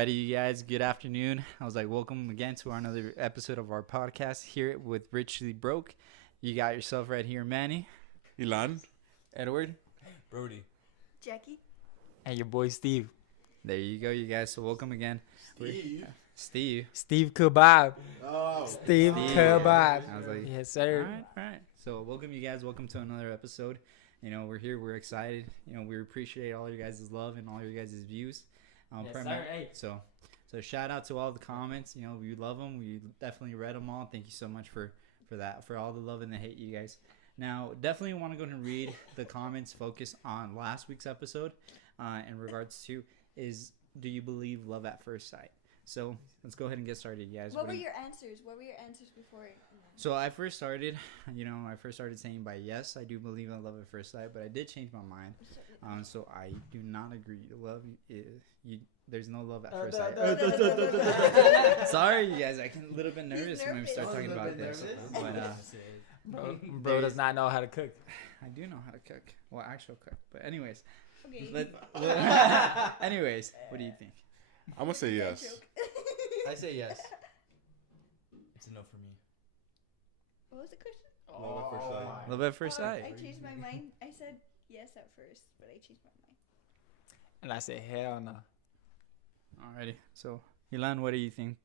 Alrighty, you guys, good afternoon. I was like, welcome again to another episode of our podcast here with Richly Broke. You got yourself right here, Manny, Ilan, Edward, Brody, Jackie, and your boy Steve. There you go, you guys. So welcome again. Steve Kebab. Oh, Steve Steve. Kebab. I was like, Yes, sir. all right. So welcome you guys. Welcome to another episode. You know, we're here. We're excited. You know, we appreciate all your guys' love and all your guys' views. Yes, sir. Hey. So shout out to all the comments. You know, we love them. We definitely read them all. Thank you so much for that, for all the love and the hate, you guys. Now, definitely want to go and read the comments focused on last week's episode in regards to do you believe love at first sight? So let's go ahead and get started, you guys. What were your answers? Before? So I first started saying by yes, I do believe in love at first sight, but I did change my mind. So I do not agree. There's no love at first sight. Sorry, you guys. I get a little bit nervous when we start talking about this. But Bro does not know how to cook. I do know how to cook. Well, actual cook. But anyways. Okay. Anyways, what do you think? I'm gonna say yes. I say yes. It's a no for me. What was the question? Love at first sight. Love at first sight. I changed my mind. I said yes at first, but I changed my mind. And I said, hell no. Alrighty. So, Ilan, what do you think?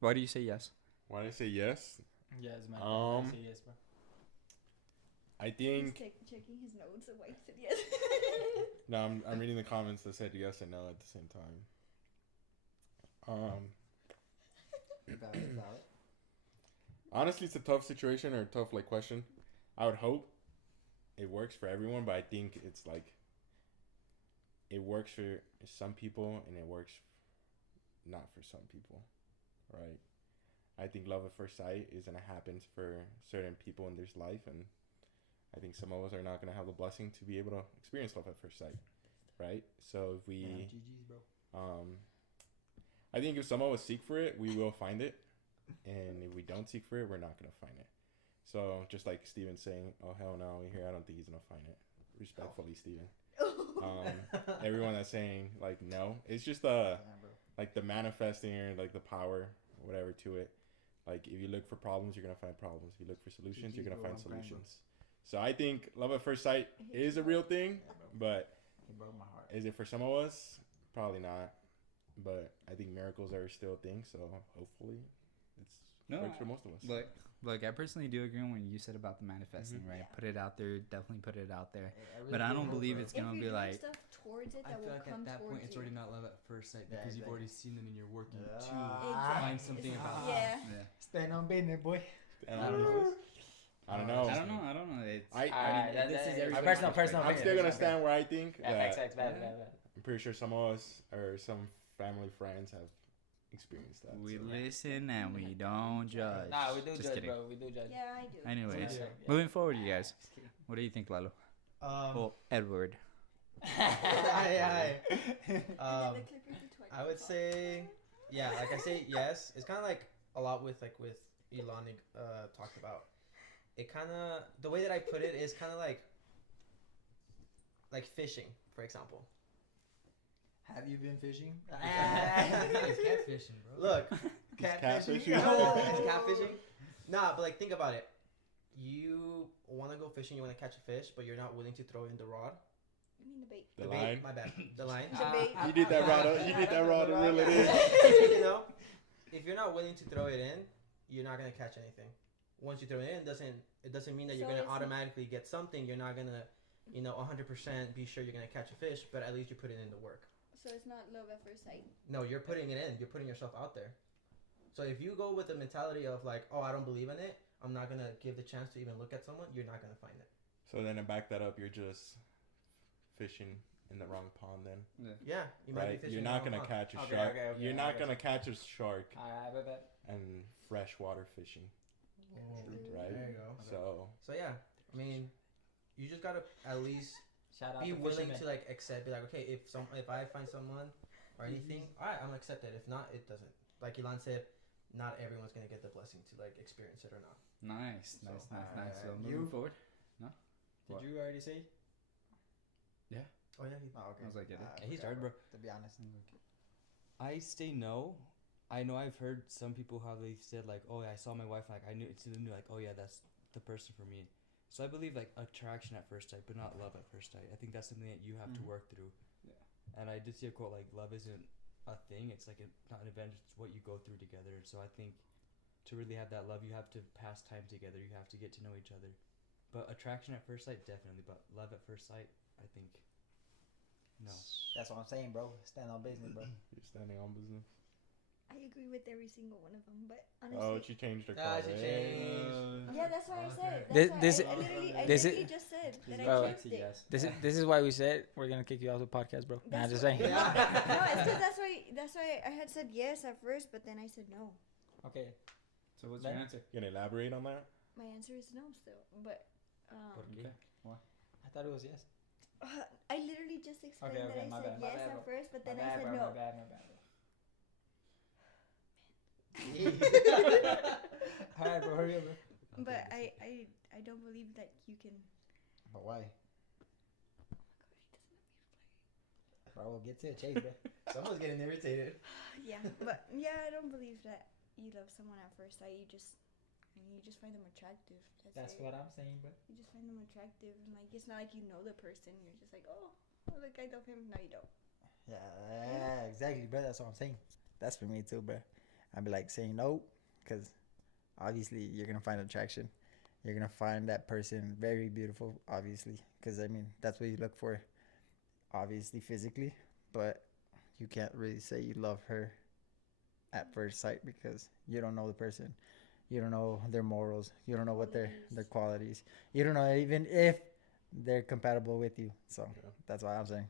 Why do you say yes? Why did I say yes? Yes, man. I say yes, bro. I think. He's checking his notes of why he said yes. No, I'm reading the comments that said yes and no at the same time. Honestly, it's a tough situation or a tough question. I would hope it works for everyone, but I think it's like it works for some people and it works not for some people, right? I think love at first sight is gonna happen for certain people in their life, and I think some of us are not gonna have the blessing to be able to experience love at first sight, right? So if we, I think if some of us seek for it, we will find it. And if we don't seek for it, we're not going to find it. So just like Steven's saying, oh, hell no, here, I don't think he's going to find it. Respectfully, Steven. Everyone that's saying, like, no. It's just like the manifesting or like the power, whatever to it. Like, if you look for problems, you're going to find problems. If you look for solutions, you're going to find solutions. So I think love at first sight is a real thing, but is it for some of us? Probably not. But I think miracles are still a thing, so hopefully it works for most of us. Look, I personally do agree when you said about the manifesting, right? Yeah. Put it out there, definitely put it out there. But I don't believe it's gonna be like. Stuff towards it, I feel like at that point it's already not love at first sight because you've already seen them and you're working to find something about them. Yeah. Stand on business, boy. I don't know. I don't know. This is everybody's personal. I'm still going to stand where I think that Bad. I'm pretty sure some of us or some family friends have experienced that. We listen and we don't judge. Nah, we do Just judge, kidding. bro. We do judge. Yeah, I do. Anyways, Yeah. moving forward, you guys. What do you think, Lalo? Edward. And then the clippers are twice. I would say, yeah, like I say yes. It's kind of like a lot with Elon talked about. It kind of, the way that I put it is kind of like fishing, for example. Have you been fishing? It's catfishing, bro. Look, Catfishing? It's catfishing. Nah, but like think about it. You want to go fishing, you want to catch a fish, but you're not willing to throw in the rod. You mean the bait? The bait, line? my bad. The line. The bait. You need that rod. You need that rod to reel it in. You know, if you're not willing to throw it in, you're not gonna catch anything. Once you throw it in, it doesn't mean that you're So gonna automatically get something. You're not gonna, 100% be sure you're gonna catch a fish, but at least you put it in the work. So it's not love at first sight. No, you're putting it in. You're putting yourself out there. So if you go with the mentality of like, oh, I don't believe in it, I'm not gonna give the chance to even look at someone, you're not gonna find it. So then to back that up, you're just fishing in the wrong pond then. Yeah, you might be Right? fishing. You're in not the gonna wrong pond. catch a Okay, shark. okay, You're I not got gonna you. catch a shark I bet. and freshwater fishing, right? There you go. So So yeah, I mean, you just gotta at least Shout out be to willing fishermen. to like accept. Be like, okay, if I find someone or anything, all right, I'm gonna accept it. If not, it doesn't. Like Elon said, not everyone's gonna get the blessing to like experience it or not. Nice. So, So you- moving forward. Did What? you already say? Oh yeah. Oh, okay. I was like, yeah. he started, bro. To be honest. I say no. I know I've heard some people how they said like, oh yeah, I saw my wife, like I knew instantly like, oh yeah, that's the person for me. So I believe like attraction at first sight, but not love at first sight. I think that's something that you have to work through. Yeah. And I did see a quote like, love isn't a thing. It's like not an event. It's what you go through together. And so I think to really have that love, you have to pass time together. You have to get to know each other. But attraction at first sight, definitely. But love at first sight, I think, no. That's what I'm saying, bro. Stand on business, bro. You're standing on business. I agree with every single one of them, but Oh, honestly. she changed her Ah, call. she changed. Yeah, that's what I said. This- That's this- why I this literally is- just said that Oh. I changed it. This is why we said we're gonna kick you out of the podcast, bro. Nah, That's just why- saying. No, it's because that's why I had said yes at first, but then I said no. Okay. So what's your Then- answer? You gonna elaborate on that? My answer is no still, but Okay. I thought it was yes. I literally just explained that I my said bad, my yes bad, at bro. first, but then My I bad, said bro, no. My bad, bro. All right, bro. Hurry up, bro. But I don't believe that you can. But why? Bro, we'll get to it, Chase, bro. Someone's getting irritated. Yeah, but yeah, I don't believe that you love someone at first sight. You just find them attractive. That's it. what I'm saying, bro. You just find them attractive, and like it's not like you know the person. You're just like, oh look, I love him. No, you don't. Yeah, exactly, bro. That's what I'm saying. That's for me too, bro. I'd be like saying no, because obviously you're gonna find attraction. You're gonna find that person very beautiful, obviously, because I mean that's what you look for, obviously physically, but you can't really say you love her at first sight because you don't know the person. You don't know their morals. You don't know what their qualities. You don't know even if they're compatible with you. So Yeah. that's why I'm saying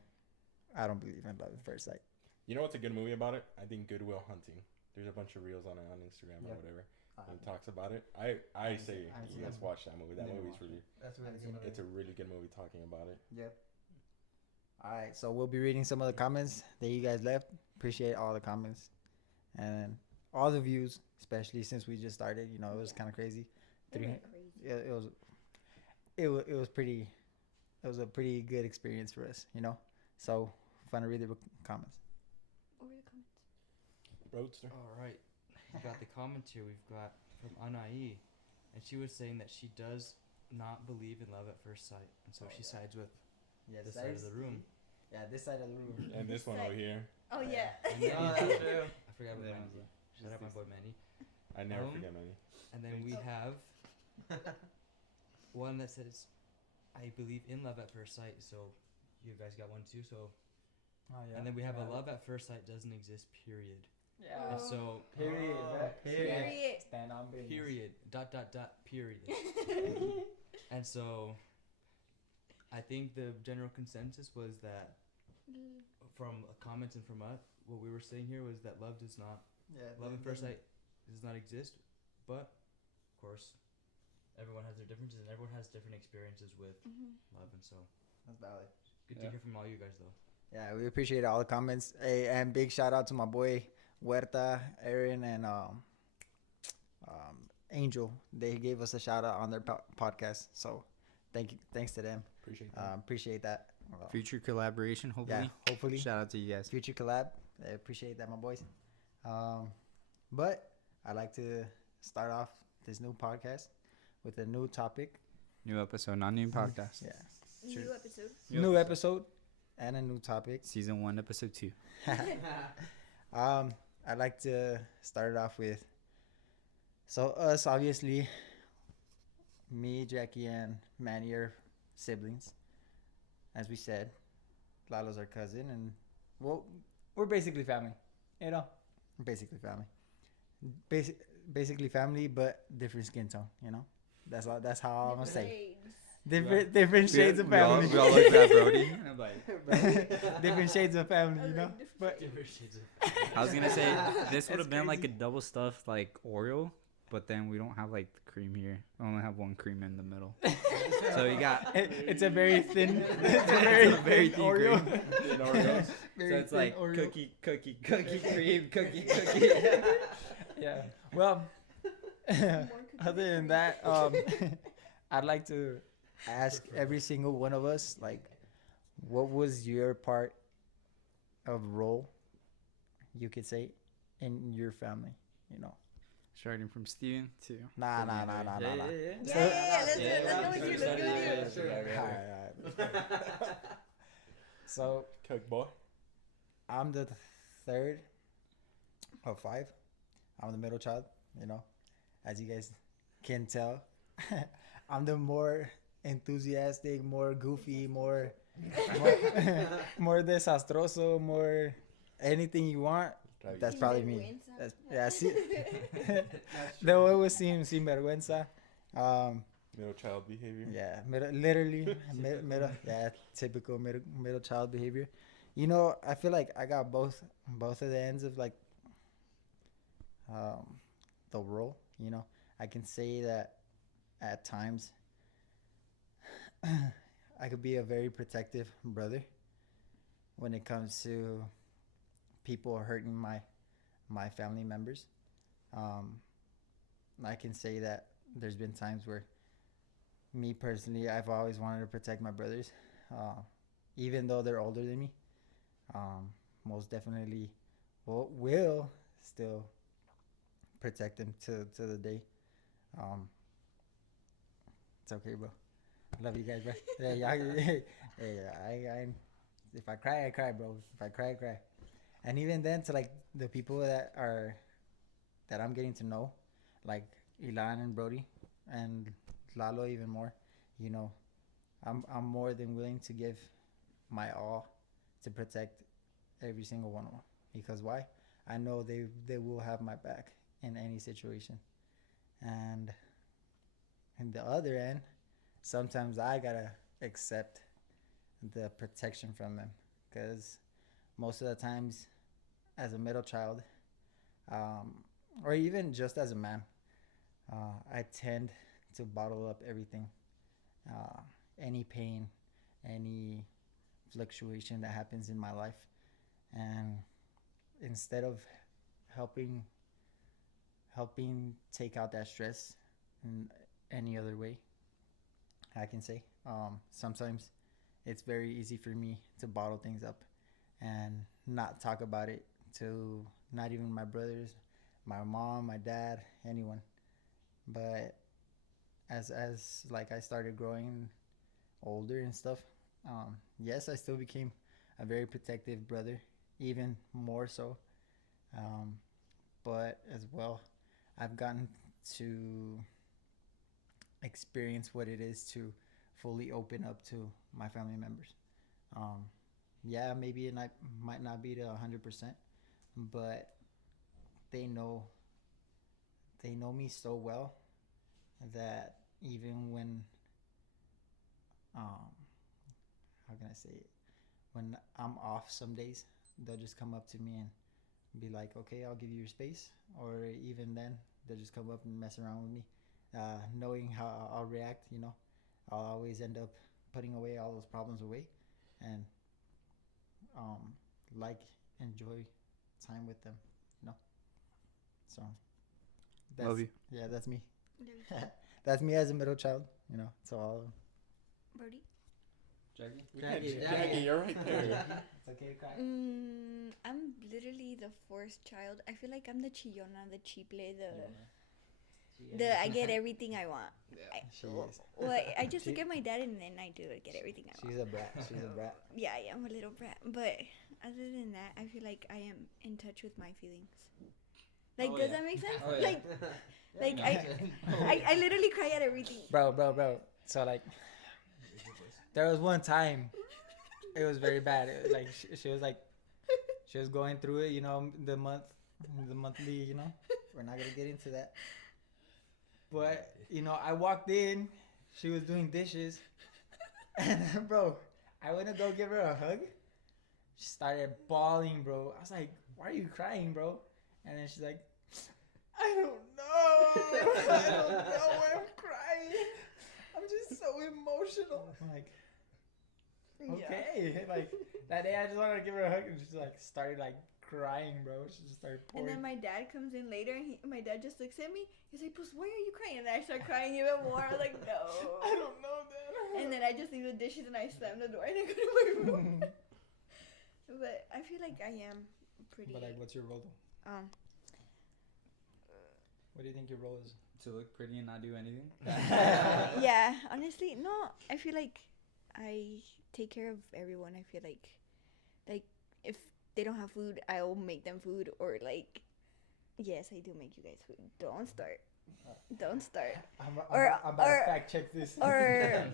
I don't believe in love at first sight. You know what's a good movie about it? I think Good Will Hunting. There's a bunch of reels on it on Instagram or Yep. whatever. And he talks about it. I say I haven't you seen guys that. watch that movie. That Never movie's watched really That's really Haven't good. seen it's a really good movie talking about it. Yep. All right, so we'll be reading some of the comments that you guys left. Appreciate all the comments and all the views, especially since we just started. You know, it was kind of crazy. They went crazy. It was pretty. It was a pretty good experience for us. You know, so fun to read the comments. What were the comments? Roadster. All right. We got the comment here. We've got from Anai, and she was saying that she does not believe in love at first sight, and so she sides with Yeah, this side of the room. Yeah, this side of the room. And this one over here. Oh yeah. And then Oh, that's true. I forgot about Yeah. Manny. Shout out my boy Manny. I never Um, forget Manny. And then we Oh. have one that says, I believe in love at first sight. So you guys got one too. So Oh yeah. and then we have a love at first sight doesn't exist. Period. Yeah. And so Period. Bro. Period. Stand on business. period. Dot dot dot. Period. And so I think the general consensus was that from comments and from us, what we were saying here was that love does not Yeah. love at first sight does not exist, but of course everyone has their differences and everyone has different experiences with love, and so That's valid. good Yeah. to hear from all you guys though. Yeah, we appreciate all the comments. Hey, and big shout out to my boy Huerta, Aaron, and Angel. They gave us a shout out on their podcast, so thanks to them. Appreciate that. Appreciate that. Future collaboration, hopefully. Yeah, hopefully Shout out to you guys. future collab. I appreciate that, my boys. But I'd like to start off this new podcast with a new topic. New episode, not new podcast. Yeah, New episode. new episode and a new topic. Season 1, episode 2. I'd like to start it off with, so us, obviously, me, Jackie, and Manny are siblings. As we said, Lalo's our cousin, and well, we're basically family. You know, we're basically family. Basically family, but different skin tone. You know, that's how I'm gonna say. Different shades of family. We all look at Brody. And I'm like, Different shades of family. You know, but Different shades of I was gonna say this would That's have been like a crazy. double stuffed like Oreo, but then we don't have like the cream here. We only have one cream in the middle. So you got it's a very thin. It's a very thin Oreo. cream. Thin Oreos. So Very it's thin like Oreo. cookie, cream, cookie. Yeah. Well, other than that, I'd like to ask every single one of us, like, what was your part of role, you could say, in your family. You know. Starting from Steven to. Nah. Yeah, Yeah. yeah. Let's Yeah, go with you. sure, Let's go yeah, with you. sure. Alright. So Cook boy. I'm the third of five. I'm the middle child. You know, as you guys can tell, I'm the more enthusiastic, more goofy, more more desastroso, more anything you want. That's probably me. That's, yeah, see, the one was sin vergüenza. Middle child behavior. Yeah, literally, middle, yeah, typical middle child behavior. You know, I feel like I got both of the ends of like um, the role. You know, I can say that at times I could be a very protective brother when it comes to people hurting my family members. Um, I can say that there's been times where me personally, I've always wanted to protect my brothers, even though they're older than me. Most definitely will still protect them to the day. It's okay, bro. I love you guys, bro. I if I cry, I cry, bro. If I cry, I cry. And even then, to like the people that I'm getting to know, like Ilan and Brody, and Lalo even more. You know, I'm more than willing to give my all to protect every single one of them. Because why? I know they will have my back in any situation. And in the other end, sometimes I gotta accept the protection from them, because most of the times, as a middle child, or even just as a man, I tend to bottle up everything, uh, any pain, any fluctuation that happens in my life, and instead of helping take out that stress in any other way, I can say, sometimes it's very easy for me to bottle things up and not talk about it to not even my brothers, my mom, my dad, anyone. But as like I started growing older and stuff, yes, I still became a very protective brother, even more so. Um, but as well, I've gotten to experience what it is to fully open up to my family members. Um, yeah, maybe might not be to 100%, but they know me so well that even when um, how can I say it? When I'm off some days, they'll just come up to me and be like, "Okay, I'll give you your space," or even then, they'll just come up and mess around with me, knowing how I'll react. You know, I'll always end up putting away all those problems away, and um, like enjoy time with them. You know, so that's, Love you. Yeah, that's me. That's me as a middle child. You know, so all. Brody? Jackie, you're right there. It's okay to cry. I'm literally the fourth child. I feel like I'm the chillona, the chiple, I get everything I want. She is. Well, I just look at my dad and then I do get everything I want. She's a brat. She's a brat. Yeah, I am a little brat. But other than that, I feel like I am in touch with my feelings. Like, does that make sense? Oh, yeah. Like I literally cry at everything. Bro. So like, there was one time, it was very bad. It was like she was like, she was going through it. You know, the monthly. You know, we're not gonna get into that. But you know, I walked in. She was doing dishes, and bro, I went to go give her a hug. She started bawling, bro. I was like, "Why are you crying, bro?" And then she's like, "I don't know. I don't know why I'm crying. I'm just so emotional." I'm like, okay. Yeah. Like that day, I just wanted to give her a hug, and she like started like crying, bro. She just started pouring. And then my dad comes in later, and my dad just looks at me. He's like, "Pues, why are you crying?" And I start crying even more. I was like, "No." I don't know, Dad. And then I just leave the dishes and I slam the door and I go to my room. But I feel like I am pretty. But like, what's your role? Um, What do you think your role is? To look pretty and not do anything. yeah, honestly, no. I feel like I take care of everyone. I feel like if they don't have food, I'll make them food, or like, yes, I do make you guys food. Don't start. Don't start. I'm Or- about or- to fact check this. Or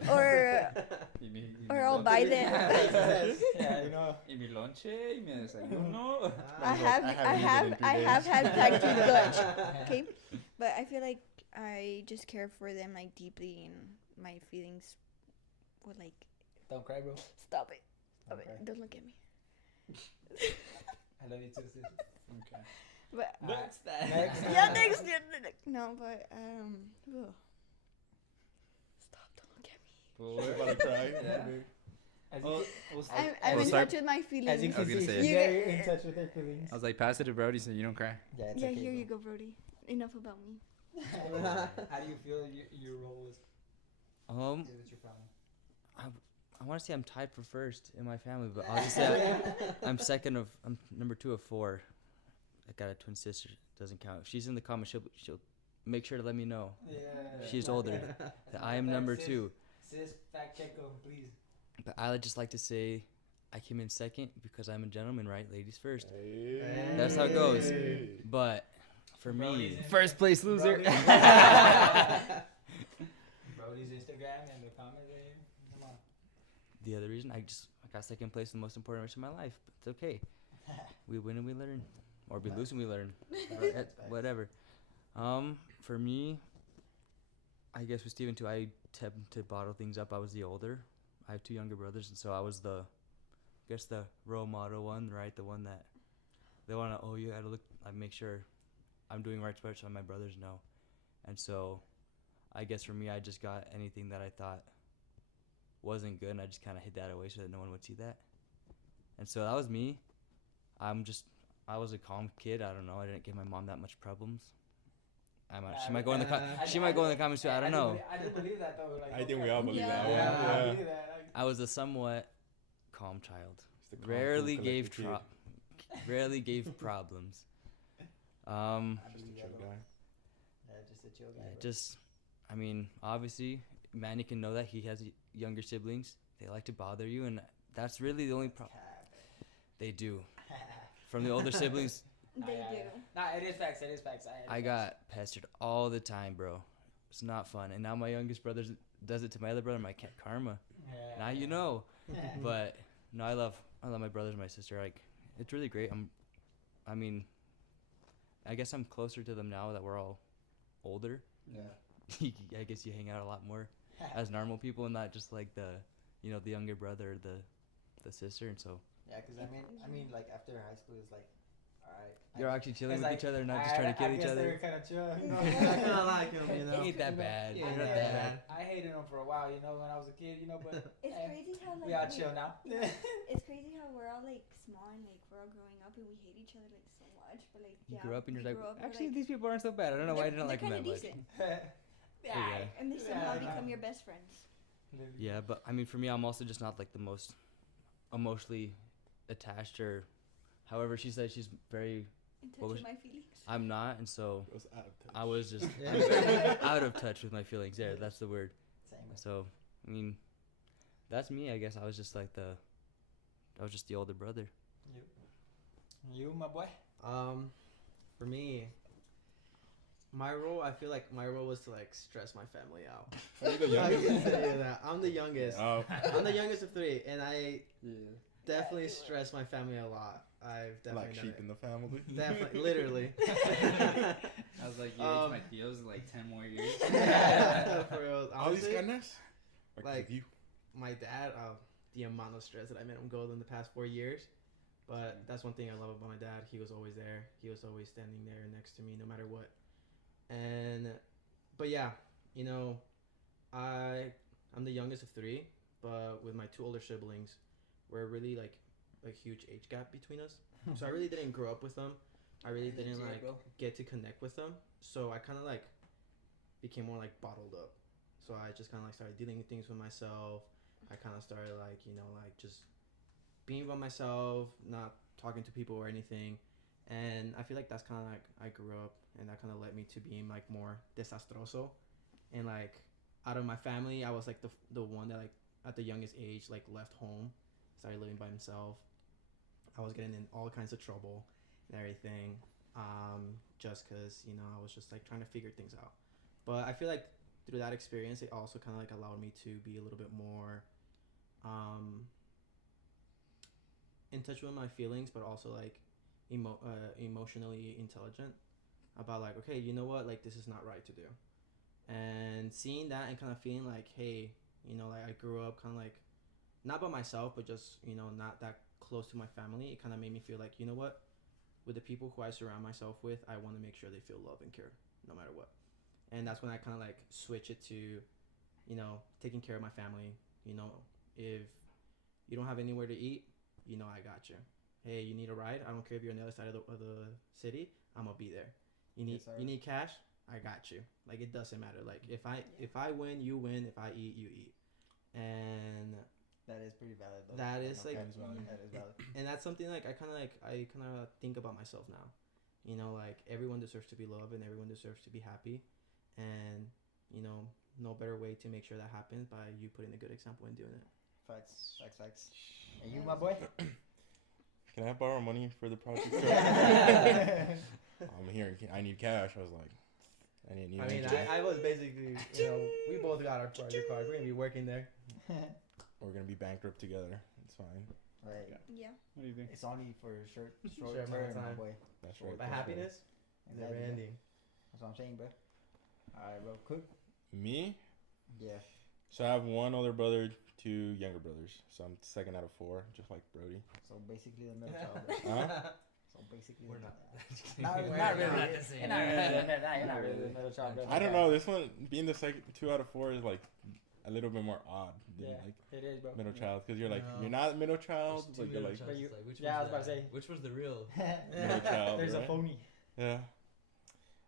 I'll buy them. Yeah, you know. Y mi lonche, y mi desayuno. I have had factory lunch. Okay, but I feel like I just care for them like deeply, and my feelings were like, Don't cry, bro. stop it, stop Okay. it, don't look at me. I love you too, sis. Okay. But Next. yeah, next. No, but ugh. Stop! Don't look at me. Well, You're about to cry. As Well, you, I'm we'll in start- touch with my as you feelings. I was can gonna see, say- she's You very get- in touch with her feelings. I was like, pass it to Brody so you don't cry. Yeah, it's Yeah, okay, here bro. you go, Brody. Enough about me. How do you feel your role is with your family? I want to say I'm tied for first in my family, but I'll just say I'm number 2 of 4. I got a twin sister. Doesn't count. If she's in the comments, she'll make sure to let me know. Yeah. She's older. That I am number 2. Sis, fact check them, please. But I would just like to say I came in second because I'm a gentleman, right? Ladies first. Hey. That's how it goes. But for me, Brody's in- First place loser. Brody's Instagram and the comments. Come on. the other reason I got second place in the most important race of my life. But it's okay. We win and we learn, or we lose and we learn. Whatever. For me, I guess with Steven too, I tend to bottle things up. I was the older. I have 2 younger brothers, and so I was the role model one, right? The one that they want to, you gotta look, I make sure I'm doing right by so my brothers know. And so I guess for me, I just got anything that I thought wasn't good, and I just kind of hid that away so that no one would see that. And so that was me. I was a calm kid. I don't know. I didn't give my mom that much problems. She might go in the comments too. I don't know. I do believe that though. Like, I think we all believe Yeah. that. Yeah, I Yeah. believe that. Like, I was a somewhat calm child. It's the calm, Rarely cool, gave collected rarely gave problems. I kid. Just believe a that, chill bro. guy. Yeah, just a chill guy. Yeah, bro. just, I mean, obviously, Manny can know that he has younger siblings. They like to bother you, and that's really the only problem. They do. From the older siblings, They do. Nah, it is facts. It is facts. I got pestered all the time, bro. It's not fun. And now my youngest brother does it to my other brother. My cat karma. Now you know. But no, I love my brothers and my sister. Like, it's really great. I guess I'm closer to them now that we're all older. Yeah. I guess you hang out a lot more as normal people, and not just like the younger brother or the sister. And so Yeah, because I mean, like after high school, it's like, all right. you're actually chilling It's with like, each other, not just trying to kill each I other. guess they're kind of chill. You know? I kind of like him, you know. It ain't that bad. Yeah, It's yeah, not that bad. I hated them for a while, you know, when I was a kid, you know, but It's hey, crazy how like we all chill now. it's crazy how we're all like small and like we're all growing up and we hate each other like so much, but like You yeah, grew up and you're we like, grew up, we're, actually, like, these people aren't so bad. I don't know why I didn't like them they're that kinda much. decent. Yeah. And they somehow Yeah, become your best friends. Yeah, but I mean, for me, I'm also just not like the most emotionally attached, or however she said she's very. In touch What with was- my feelings. I'm not, and so It was out of touch. I was just Yeah. I'm very out of touch with my feelings. There, that's the word. Same. So, I mean, that's me. I guess I was just like I was just the older brother. You, my boy. For me, I feel like my role was to like stress my family out. Are you the I youngest? can tell you that. I'm the youngest. Oh, I'm the youngest of 3, and I Yeah. definitely stress my family a lot. I've definitely like done sheep it. in the family. Definitely, literally. I was like, you age my tios in like 10 more years. For real. All these Honestly, ganas. like- you. my dad, the amount of stress that I made him go in the past 4 years. But that's one thing I love about my dad. He was always there. He was always standing there next to me no matter what. But yeah, you know, I'm the youngest of 3, but with my 2 older siblings, we're really like a huge age gap between us. So I really didn't grow up with them. I really didn't Yeah, like bro. get to connect with them. So I kind of like became more like bottled up. So I just kind of like started dealing with things with myself. I kind of started like, you know, like just being by myself, not talking to people or anything. And I feel like that's kind of like I grew up, and that kind of led me to being like more desastroso, and like out of my family, I was like the one that like at the youngest age like left home, started living by himself. I was getting in all kinds of trouble and everything, just because I was just like trying to figure things out. But I feel like through that experience, it also kind of like allowed me to be a little bit more in touch with my feelings, but also like emotionally intelligent about like, okay, you know what, like this is not right to do. And seeing that and kind of feeling like, hey, like I grew up kind of like not by myself, but just not that close to my family. It kind of made me feel like, you know what, with the people who I surround myself with, I want to make sure they feel love and care no matter what. And that's when I kind of like switch it to taking care of my family. If you don't have anywhere to eat, I got you. Hey, you need a ride? I don't care if you're on the other side of the city, I'm gonna be there. You need cash? I got you. Like, it doesn't matter. Like, if I win, you win. If I eat, you eat. And that is pretty valid though. that is like that is valid. That is valid. and that's something like I kind of think about myself now. Like everyone deserves to be loved and everyone deserves to be happy, and no better way to make sure that happens by you putting a good example and doing it. Facts. And you, my boy? Can I borrow money for the project? I'm hearing I need cash. I was like, I didn't need. I mean, I was basically, we both got our project card. We're gonna be working there. We're gonna be bankrupt together. It's fine. Right. Yeah. What do you think? It's only for short Short amount of term, my time. boy. That's right. But happiness, never Exactly. ending. That's what I'm saying, bro. All right, bro. Cool. Me? Yeah. So I have one older brother, 2 younger brothers. So I'm second out of 4, just like Brody. So basically the middle child. Bro. Huh? So basically We're the- not. Not We're really. not the same. You're not really the middle child, bro. I don't know. This one being the second 2 out of 4 is like a little bit more odd than Yeah, like it is, bro. middle child, because you're like No. you're not middle child, There's two but you're middle like childs. you- It's like, which yeah, I was one's about to that? say. Which was the real? middle child. There's right? a phony. Yeah.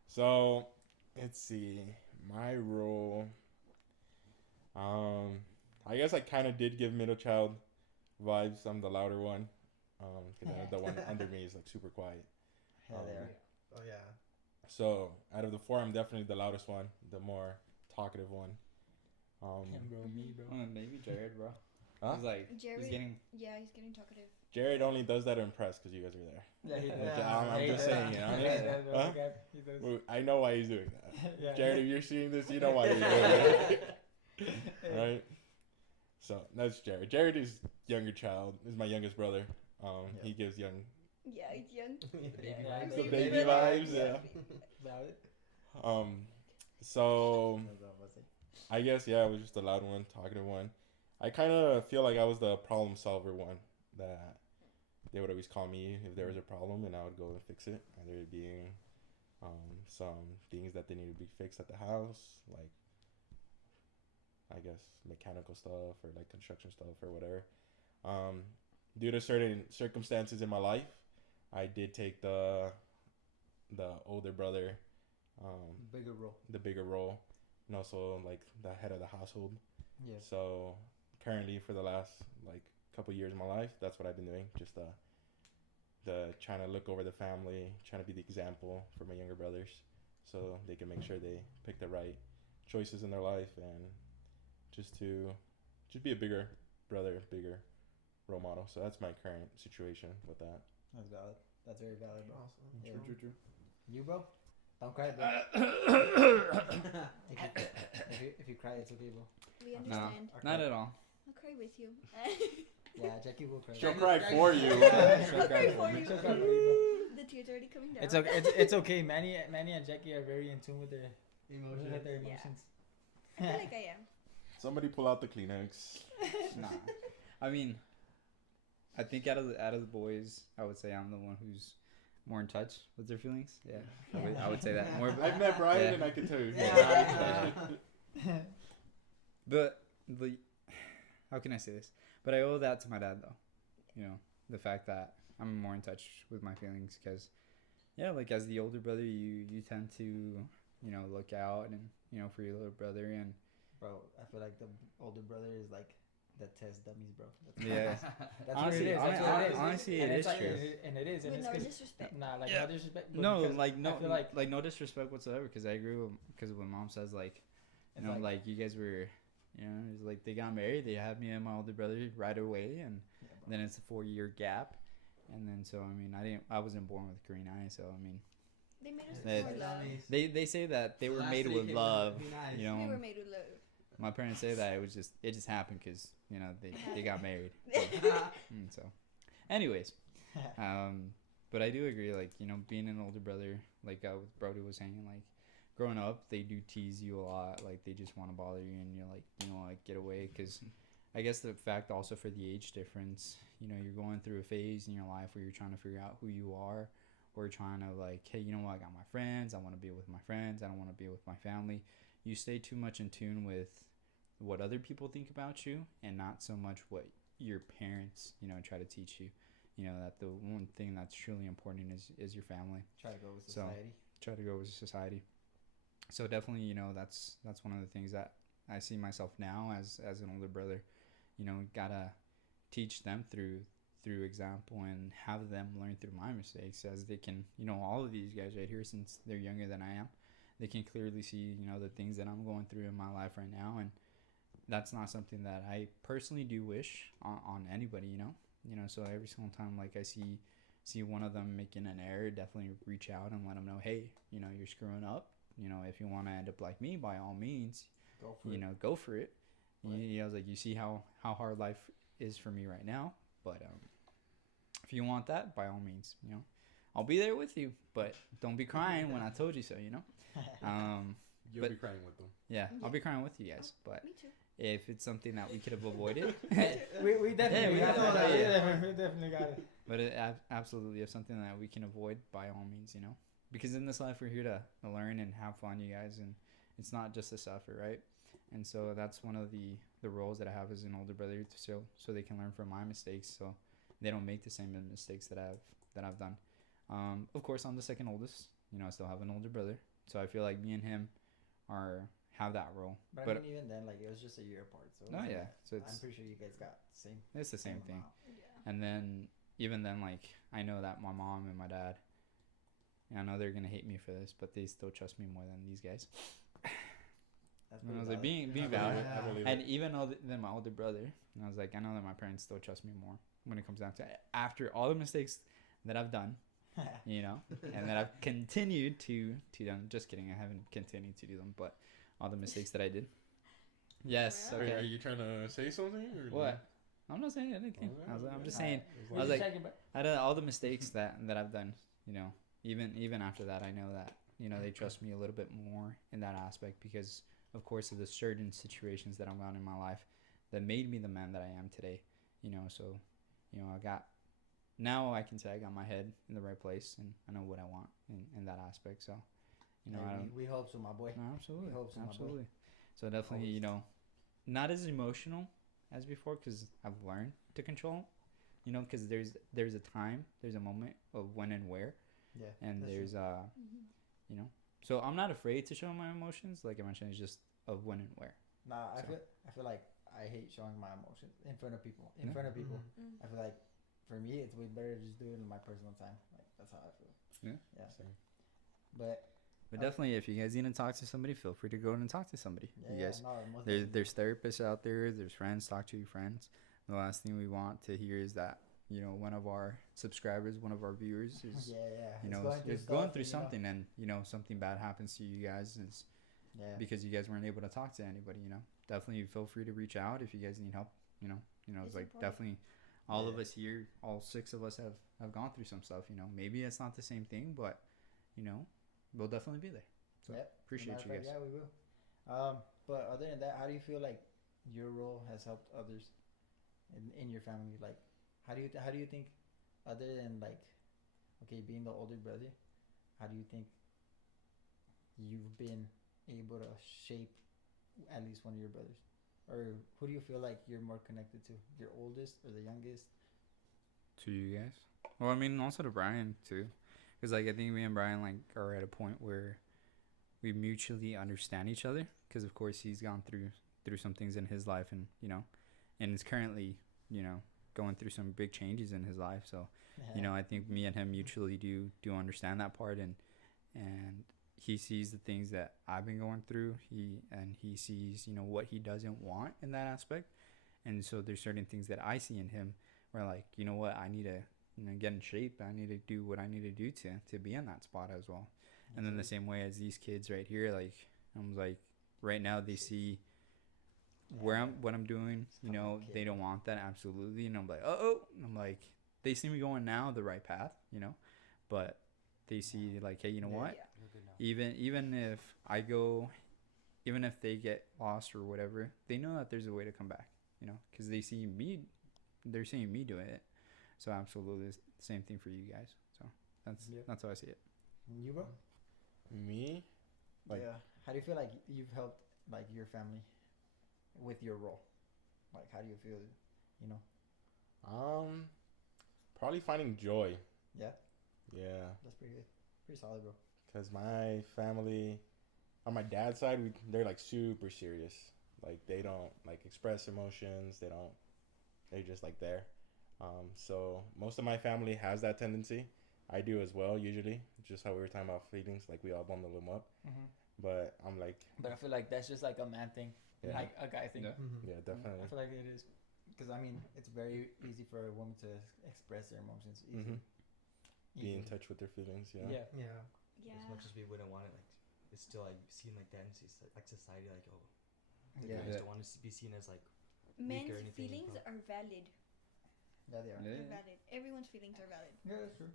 So let's see. My role. I guess I kind of did give middle child vibes. I'm the louder one. Cause the one under me is like super quiet. Hell yeah. Oh yeah. So out of the 4, I'm definitely the loudest one, the more talkative one. Him, bro. Me, bro. Maybe Jared, bro. Huh? He's like, Jared. he's getting. Yeah, he's getting talkative. Jared only does that to impress because you guys are there. Yeah, he Okay, does. I'm He just does. saying, you know, Yeah, honest. he does, bro. Huh? Okay, he does. Well, I know why he's doing that. Yeah. Jared, if you're seeing this, you know why he's doing it. Right? So that's Jared. Jared is younger child. Is my youngest brother. He gives young Yeah, he's young. Yeah, the baby vibes. Yeah. Valid. So That's what I'm about to say. I guess I was just the loud one, talkative one. I kind of feel like I was the problem solver one, that they would always call me if there was a problem, and I would go and fix it. Either it being some things that they need to be fixed at the house, like I guess mechanical stuff or like construction stuff or whatever. Due to certain circumstances in my life, I did take the older brother, Bigger role. the bigger role, and also like the head of the household. Yeah. So currently, for the last like couple years of my life, that's what I've been doing. Just the trying to look over the family, trying to be the example for my younger brothers, so they can make sure they pick the right choices in their life, and just be a bigger brother, bigger role model. So that's my current situation with that. That's valid. That's very valid, bro. Awesome. Yeah. True. You, bro? Don't cry, bro. if you cry, it's okay, bro. We No, understand. not at all. I'll cry with you. Yeah, Jackie will cry. She'll cry for you. She'll cry for you. She'll cry for you, The tears are already coming down. bro. It's okay. Manny and Jackie are very in tune with their Emotions. emotions. I feel like I am. Somebody pull out the Kleenex. Nah. I mean, I think out of the boys, I would say I'm the one who's more in touch with their feelings. Yeah, I would say that more. I've met Brian, Yeah. and I can tell you. But how can I say this? But I owe that to my dad, though. You know, the fact that I'm more in touch with my feelings, because, yeah, like as the older brother, you tend to, look out and for your little brother, and Bro, I feel like the older brother is like that test dummies, bro. Yeah. That's Honestly, what it is. That's what it is. honestly, And it it's is like, true. and it is. And With it's no 'cause- disrespect. Nah, like Yeah. no disrespect. But No, because like no, I feel like no disrespect whatsoever. Because I agree with because when mom says like, you It's know, like- like you guys were, you know, it's like they got married. They had me and my older brother right away, and Yeah, bro. then it's a 4-year gap, and then so I mean I wasn't born with green eyes, so I mean They made us That- for love. they say that they The were last made three with came love, with green eyes. you know. We were made with love. My parents say that it just happened because you know they got married. So, anyways, but I do agree. Like you know, being an older brother, like Brody was saying, like growing up, they do tease you a lot. Like they just want to bother you, and you're like, you know, like get away. Because I guess the fact also for the age difference, you know, you're going through a phase in your life where you're trying to figure out who you are, or trying to like, hey, you know what? I got my friends. I want to be with my friends. I don't want to be with my family. You stay too much in tune with what other people think about you, and not so much what your parents, you know, try to teach you. You know that the one thing that's truly important is your family. Try to go with So- society. Try to go with society. So definitely, you know, that's one of the things that I see myself now as an older brother. You know, gotta teach them through example and have them learn through my mistakes, as they can, you know, all of these guys right here, since they're younger than I am, they can clearly see, you know, the things that I'm going through in my life right now, and that's not something that I personally do wish on anybody, you know. So every single time like I see one of them making an error, definitely reach out and let them know, hey, you know, you're screwing up. You know, if you want to end up like me, by all means, Go for you it. know, go for it. Right. You know, I was like, you see how hard life is for me right now, but if you want that, by all means, you know, I'll be there with you, but don't be crying when I told you so, you know. You'll but- be crying with them. Yeah, I'll be crying with you guys, but Me too. if it's something that we could have avoided, we definitely Yeah, got we it. definitely- We definitely got it. but absolutely, if something that we can avoid, by all means, you know, because in this life we're here to learn and have fun, you guys, and it's not just to suffer, right? And so that's one of the roles that I have as an older brother, so they can learn from my mistakes, so they don't make the same mistakes that I've done. Of course, I'm the second oldest. You know, I still have an older brother, so I feel like me and him have that role. But, But I mean, even then, like it was just a year apart. So oh yeah, so I'm it's pretty sure you guys got same. the same thing. amount. Yeah. And then even then, like I know that my mom and my dad, I know they're gonna hate me for this, but they still trust me more than these guys. That's And I pretty was like valid. being I valid, believe it. I believe and it. even than my older brother, and I was like, I know that my parents still trust me more when it comes down to after all the mistakes that I've done, you know, and that I've continued to them. Just kidding, I haven't continued to do them, but all the mistakes that I did. Yes. Well. Wait, Okay. are you trying to say something? Or What? I'm not saying anything. I'm just saying. It's I was like- like, out of all the mistakes that I've done, you know, even after that, I know that, you know, they trust me a little bit more in that aspect because, of course, of the certain situations that I've gone in my life that made me the man that I am today. You know, so, you know, now I can say I got my head in the right place and I know what I want in that aspect. So, you know, Hey, I don't. we hope so, my boy. No, absolutely, We hope so, my boy. absolutely. So definitely, you know, not as emotional as before because I've learned to control. You know, because there's a time, there's a moment of when and where, Yeah. and that's there's Mhm. you know, so I'm not afraid to show my emotions. Like I mentioned, it's just of when and where. true. Nah, So. I feel like I hate showing my emotions in front of people. In Yeah. front of people. Mm. I feel like for me, it's way better to just do it in my personal time. Like that's how I feel. Yeah. Yeah. Same. But But Okay. definitely, if you guys need to talk to somebody, feel free to go and talk to somebody. yeah, You guys, no, most there's definitely. therapists out there. There's friends. Talk to your friends. The last thing we want to hear is that, you know, one of our subscribers, one of our viewers is yeah, yeah. you It's know is stuff going through and, you know, something, and you know something bad happens to you guys is Yeah. because you guys weren't able to talk to anybody. You know, definitely feel free to reach out if you guys need help. You know, it's It's like important. definitely all of Yeah. us here, all 6 of us have gone through some stuff. You know, maybe it's not the same thing, but you know, we'll definitely be there. So Yep. appreciate Matter you of fact, guys. Yeah, we will. But other than that, how do you feel like your role has helped others in your family? Like, how do you think, other than like, okay, being the older brother, how do you think you've been able to shape at least one of your brothers, or who do you feel like you're more connected to, your oldest or the youngest? To you guys. Well, I mean, also to Brian too, because like I think me and Brian like are at a point where we mutually understand each other. Because of course he's gone through some things in his life, and you know, and is currently, going through some big changes in his life. So, I think me and him mutually do understand that part, and he sees the things that I've been going through. He sees, what he doesn't want in that aspect. And so there's certain things that I see in him where, like, you know what, I need to, get in shape. I need to do what I need to do to be in that spot as well. And then the same way as these kids right here, like, I'm like, right now they see what I'm doing, they don't want that, absolutely. And I'm like, and I'm like, they see me going now the right path, but they see, like, hey, you know what? You're good now. Even if I go, even if they get lost or whatever, they know that there's a way to come back, because they're seeing me doing it. So absolutely, it's the same thing for you guys. So that's how I see it. You, bro? Me? Like, yeah. How do you feel like you've helped like your family with your role? Like, how do you feel? Probably finding joy. Yeah. Yeah. That's pretty good. Pretty solid, bro. Because my family, on my dad's side, they're like super serious. Like, they don't like express emotions. They're just like there. So most of my family has that tendency. I do as well, usually. Just how we were talking about feelings, like we all bundle them up. Mm-hmm. But I'm like, But I feel like that's just like a man thing, yeah, like a guy thing. Yeah. yeah, definitely. I feel like it is. Because I mean, it's very easy for a woman to express their emotions. Mhm. Be in Easily. touch with their feelings. Yeah. Yeah. Yeah. Yeah. As much as we wouldn't want it, like it's still like seen like that in like society, like the Yeah. guys don't want to be seen as like Men's or anything, feelings bro. are valid. Yeah, they are. Yeah. They're valid. Everyone's feelings are valid. Yeah, that's true.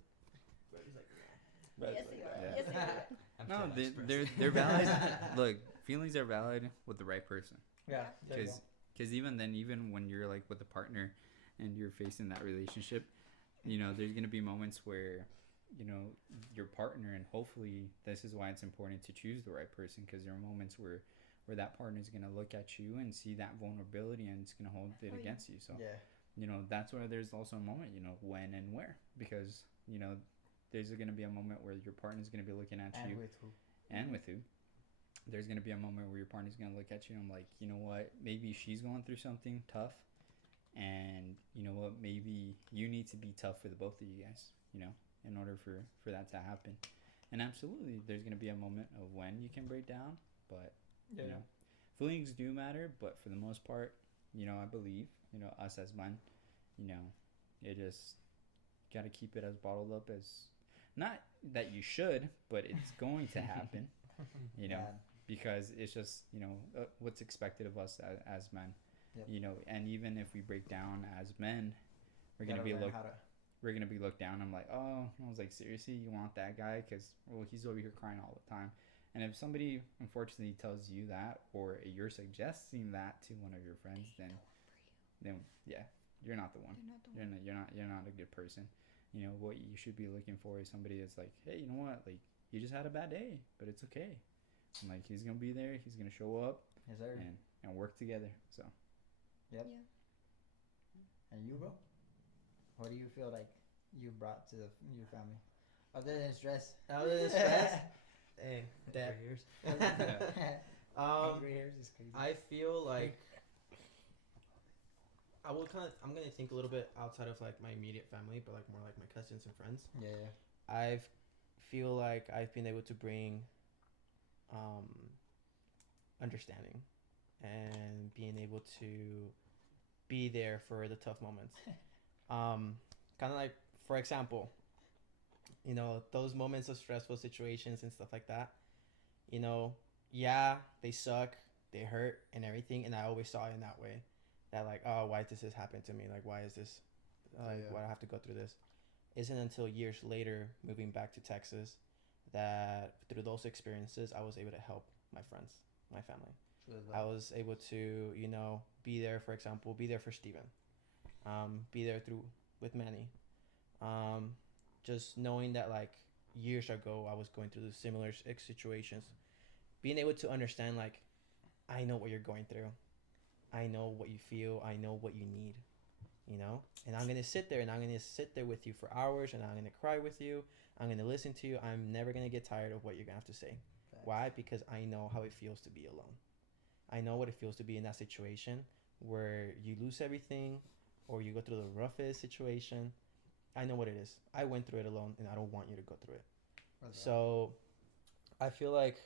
Yes, they are. Yes, they are. I'm No, trying to express. they're valid. Look, feelings are valid with the right person. Yeah. there you go. Because even then, even when you're like with a partner and you're facing that relationship, there's gonna be moments where, your partner, and hopefully this is why it's important to choose the right person, because there are moments where that partner is gonna look at you and see that vulnerability, and it's gonna hold it Oh, yeah. against you. So Yeah. that's where there's also a moment, when and where, because there's gonna be a moment where your partner's gonna be looking at And you, with who? and with who. There's gonna be a moment where your partner's gonna look at you and I'm like, you know what, maybe she's going through something tough, and you know what, maybe you need to be tough for the both of you guys, in order for that to happen. And absolutely, there's gonna be a moment of when you can break down, but Yeah. feelings do matter. But for the most part, I believe, us as men, you just gotta keep it as bottled up as, not that you should, but it's going to happen, Yeah. because it's just, what's expected of us as men. Yep. And even if we break down as men, we're Gotta gonna be learn looked how to- we're gonna be looked down. I'm like, oh, I was like, seriously, you want that guy? Because he's over here crying all the time. And if somebody unfortunately tells you that, or you're suggesting that to one of your friends, then yeah, you're not the one. They're not the one. You're not a good person. What you should be looking for is somebody that's like, hey, you know what, like, you just had a bad day, but it's okay. And like, he's gonna be there, he's gonna show up, Yes, sir. and work together. So Yep. Yeah. And you, bro? What do you feel like you brought to your family? Other than stress. Other than stress, hey, that. For years. Angry hairs is crazy. I feel like I'm gonna think a little bit outside of like my immediate family, but like more like my cousins and friends. Yeah. I feel like I've been able to bring understanding and being able to be there for the tough moments. Kind of like, for example, those moments of stressful situations and stuff like that, yeah, they suck, they hurt and everything, and I always saw it in that way, that like, oh, why does this happen to me, like, why is this, like, Yeah. why do I have to go through this? Isn't until years later, moving back to Texas, that through those experiences I was able to help my friends, my family. I was able to, be there, for example, be there for Steven, be there with Manny, just knowing that like years ago I was going through the similar situations, being able to understand, like, I know what you're going through, I know what you feel, I know what you need, and I'm gonna sit there with you for hours, and I'm gonna cry with you, I'm gonna listen to you, I'm never gonna get tired of what you're gonna have to say. Why? Because I know how it feels to be alone. I know what it feels to be in that situation where you lose everything or you go through the roughest situation, I know what it is. I went through it alone, and I don't want you to go through it. So I feel like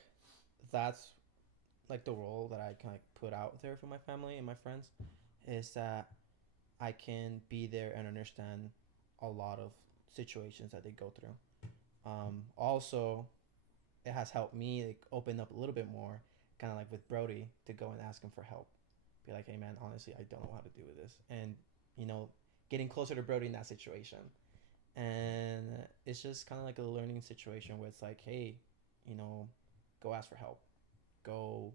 that's like the role that I kind of put out there for my family and my friends, is that I can be there and understand a lot of situations that they go through. Also, it has helped me like open up a little bit more, kind of like with Brody, to go and ask him for help. Be like, hey man, honestly, I don't know how to do with this, and you know, getting closer to Brody in that situation. And it's just kind of like a learning situation where it's like, hey, you know, go ask for help, go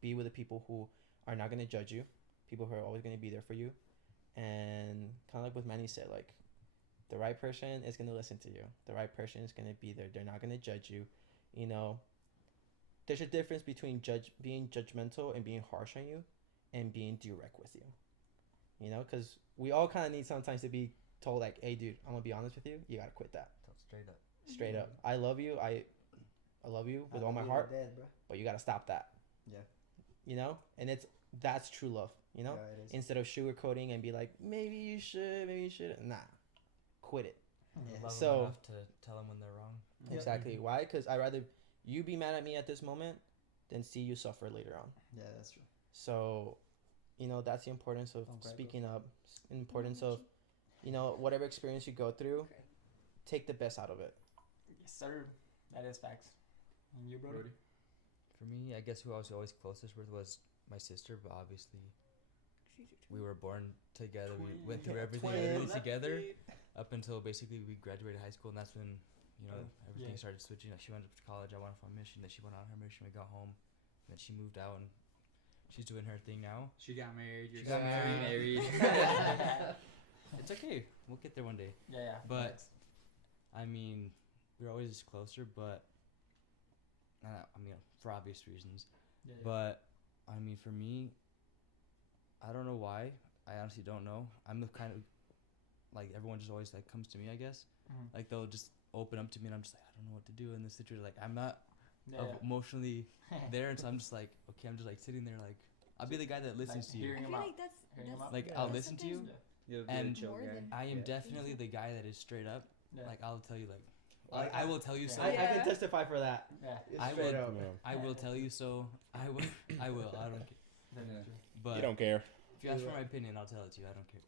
be with the people who are not going to judge you, people who are always going to be there for you. And kind of like what Manny said, like, the right person is going to listen to you, the right person is going to be there, they're not going to judge you. You know, there's a difference between being judgmental and being harsh on you, and being direct with you. You know, because we all kind of need sometimes to be told, like, hey dude, I'm gonna be honest with you, you gotta quit that. Straight up. Straight up, I love you, I love you with all my heart, but you gotta stop that. Yeah. You know, and that's true love. You know, Yeah, it is. instead of sugarcoating and be like, maybe you should, maybe you shouldn't. Nah, quit it. Yeah. Love So- them enough to tell them when they're wrong. Exactly. Why? Because I'd rather you be mad at me at this moment than see you suffer later on. Yeah, that's true. So, you know, that's the importance of Don't cry, speaking up, importance of, you know, whatever experience you go through, take the best out of it. Yes, sir. That is facts. And you, Brody? For me, I guess who I was always closest with was my sister, but obviously we were born together. We went through everything literally together up until basically we graduated high school, and that's when, you know, everything started switching. Like, she went up to college, I went off on mission, then she went on her mission, we got home, and then she moved out, and she's doing her thing now. She got married. She got married. Yeah. It's okay. We'll get there one day. Yeah. But, I mean, we were always closer, but, I mean, for obvious reasons. Yeah. But, I mean, for me, I don't know why. I honestly don't know. I'm the kind of, like, everyone just always, like, comes to me, I guess. Mhm. Like, they'll just open up to me, and I'm just like, I don't know what to do in this situation. Like, I'm not Yeah. emotionally there, and so I'm just like, okay, I'm just, like, sitting there, like, I'll be the guy that listens to you. I Hearing feel him out. like that's Hearing him out. Like, yeah, I'll that's listen to you. sometimes You'll be And a chill more guy. than- I am Yeah. definitely the guy that is straight up. Yeah. Like, I'll tell you, like, Like, I will tell you so. I Yeah. can testify for that. Yeah. I Straight will- up. Yeah. I will tell you so. I will. I will. I don't care. That's Yeah. true. But You don't care. if you ask for my opinion, I'll tell it to you. I don't care.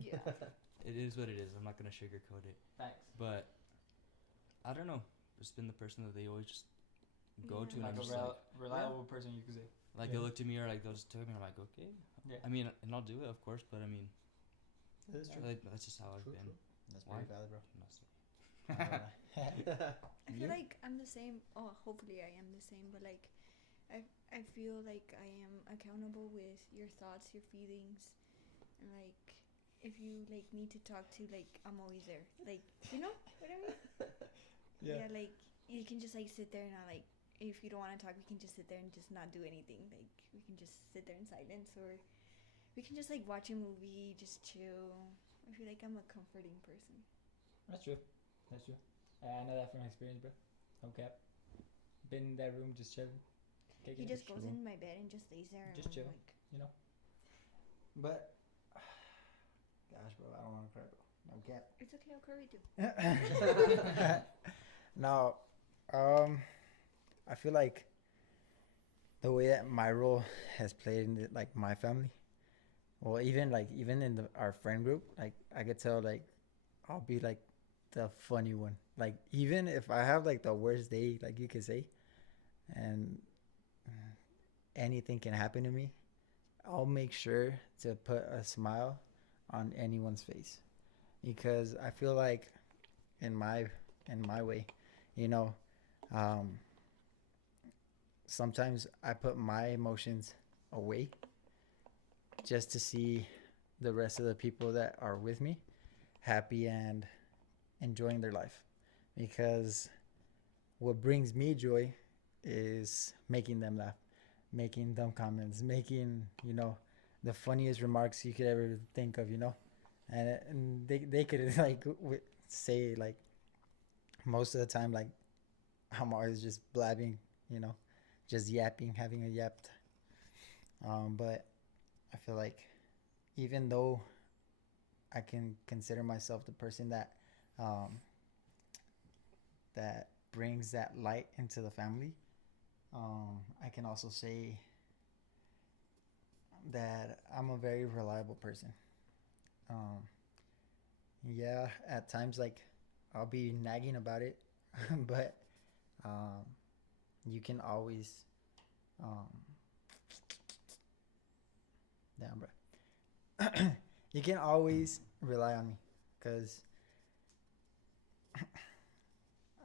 Yeah. It is what it is. I'm not gonna sugarcoat it. Facts. But I don't know. Just been the person that they always just go to, and Like I'm a just like, reliable person, you could say. like Yeah. they look to me or like they'll just tell me, and I'm like, okay. Yeah. I mean, and I'll do it, of course. But I mean, That's true. like, that's just how I've been. That's Why? pretty valid, bro. I'm not saying- I feel like I'm the same. Oh, hopefully I am the same. But like, I feel like I am accountable with your thoughts, your feelings, and like, if you like need to talk to, like, I'm always there. Like, you know what I mean? Yeah. Like, you can just like sit there and like, if you don't want to talk, we can just sit there and just not do anything. Like, we can just sit there in silence, or we can just like watch a movie, just chill. I feel like I'm a comforting person. That's true. That's true. I know that from experience, bro. No cap. Been in that room just chilling. He just goes in my bed and just lays there. Just and chill. I'm like, You know. But, gosh, bro, I don't want to cry, bro. No cap. it's okay, I'll cry with you. No, I feel like the way that my role has played in like my family, well, even in our friend group, like I could tell, like I'll be like the funny one. Like even if I have like the worst day, like you could say, and anything can happen to me, I'll make sure to put a smile on anyone's face, because I feel like in my way, you know, sometimes I put my emotions away just to see the rest of the people that are with me happy and enjoying their life, because what brings me joy is making them laugh, making dumb comments, making, you know, the funniest remarks you could ever think of, you know, and they could like say like most of the time, like I'm always just blabbing, you know, just yapping, having a yap. But I feel like even though I can consider myself the person that that brings that light into the family, I can also say that I'm a very reliable person. Yeah, at times like I'll be nagging about it, but you can always um, damn, bro. You can always rely on me because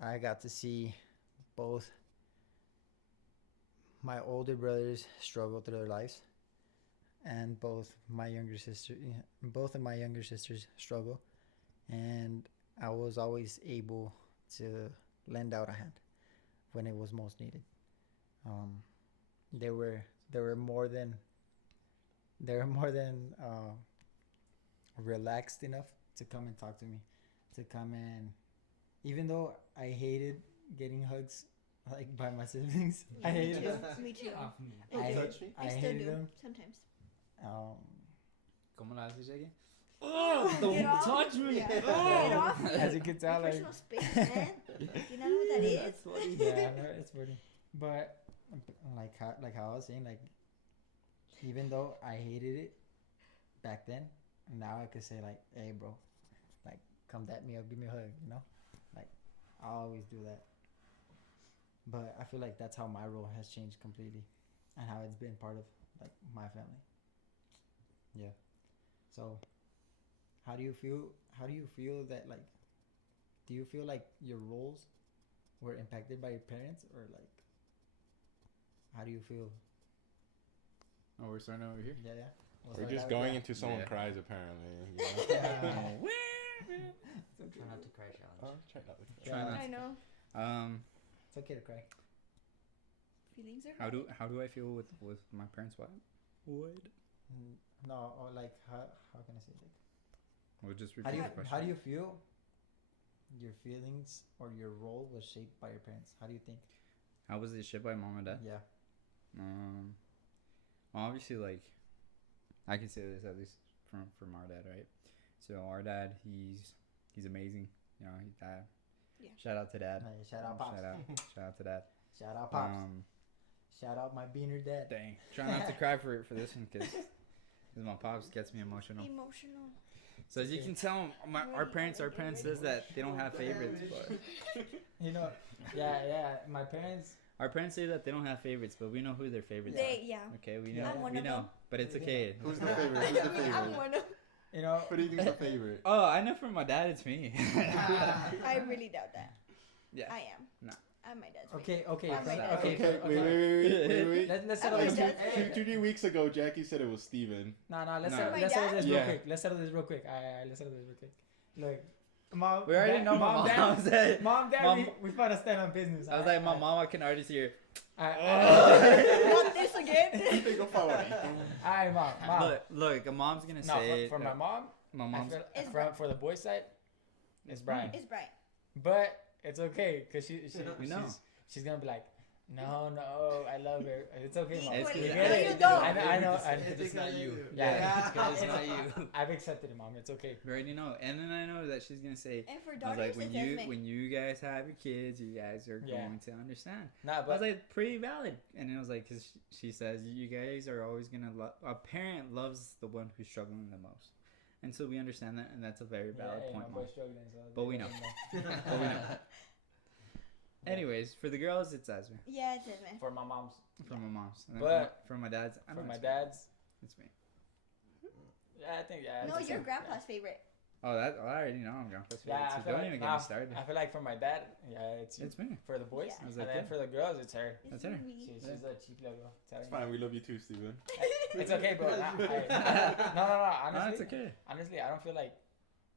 I got to see both my older brothers struggle through their lives, and both of my younger sisters struggle, and I was always able to lend out a hand when it was most needed. Um, they were more than relaxed enough to come and talk to me, to come and even though I hated getting hugs like by my siblings, I me hated too. them. Me too. I, I do. touch me? I I still hated do them. sometimes. ¿Cómo la haces, Shaggy? Get off. touch me. Yeah. Get off me. As you can tell, My like personal space, man. You know what that is? yeah, I know it's funny, but like how I was saying, like even though I hated it back then, now I could say like, hey, bro, like come dap me up, give me a hug, you know, like I always do that. But I feel like that's how my role has changed completely, and how it's been part of like my family. Yeah. So, how do you feel? How do you feel that like? Do you feel like your roles were impacted by your parents, or like? How do you feel? Oh, we're starting over here. Yeah, yeah. We're just going into someone Yeah. cries apparently. You know? Try not to cry challenge. Oh, try not to cry. Try not I know. It's okay to cry. Feelings are. How do I feel with my parents? What? No, or like how can I say it? We'll just How repeat do you the question. how do you feel? Your feelings or your role was shaped by your parents. How do you think? How was it shaped by mom and dad? Yeah. Obviously, like, I can say this at least from our dad, right? So our dad, he's amazing. You know, he's dad. Yeah. Shout out to dad. Hey, shout out pops. Shout out to dad. Shout out pops. Shout out my beaner dad. Dang. Try not to cry for this one because my pops gets me emotional. Emotional. So as you can tell, our parents says that they don't have favorites, but You know, yeah. My parents. our parents say that they don't have favorites, but we know who their favorites They, yeah. are. Okay, we know. I'm one We of know, them. but it's okay. Who's the favorite? Who's the I'm favorite? one of. You know. Who do you think's the favorite? Oh, I know from my dad, it's me. I really doubt that. Yeah. I am. No. I'm my dad's Okay. I'm my Frank, dad. okay. Wait. Let's I'm settle my this. dad's Two, favorite. 3 weeks ago, Jackie said it was Steven. No. Let's No. settle, My let's settle dad? this real Yeah. quick. Let's settle this real quick. Let's settle this real quick. Look, mom. We already dad, know my mom dad. said. Mom, dad. Mom- We found a stand on business. I was like, my mom, I can already see her. Not this again. Tengo favorito. Alright, mom. Look, a mom's gonna No, say. for my mom, my I mom's. feel, It's for the boy side, it's Brian. It's bright. But it's okay because We know. she's gonna be like, no, I love her. It's okay, mom. It's Equally. good. No, you I don't. know. It's not you. Yeah. It's good, it's not you. I've accepted it, mom. It's okay. We already know. And then I know that she's gonna say. And for I was daughters, like, when it's Esme. you guys have your kids, you guys are Yeah. going to understand. Nah, I was but like, pretty valid. And it was like, because she says, you guys are always going to love, a parent loves the one who's struggling the most. And so we understand that, and that's a very valid yeah, point, my Mom. boy's struggling, so But we know. But we know. Anyways, for the girls, it's Esme. Yeah, it's Esme. For my mom's, From my mom's. And then But- for my dad's, I for know my it's me. dad's, It's me. yeah, I think No, it's your okay. grandpa's favorite. Oh, I already know I'm grandpa's favorite. Yeah, I So feel don't like, even get me started. I feel like for my dad, yeah, it's you. It's me. For the boys, Yeah. I was and like, then yeah. for the girls, it's her. It's That's her. me. She's a cheap little. It's fine. We love you too, Steven. It's okay, bro. No. No, Honestly, it's okay. honestly, I don't feel like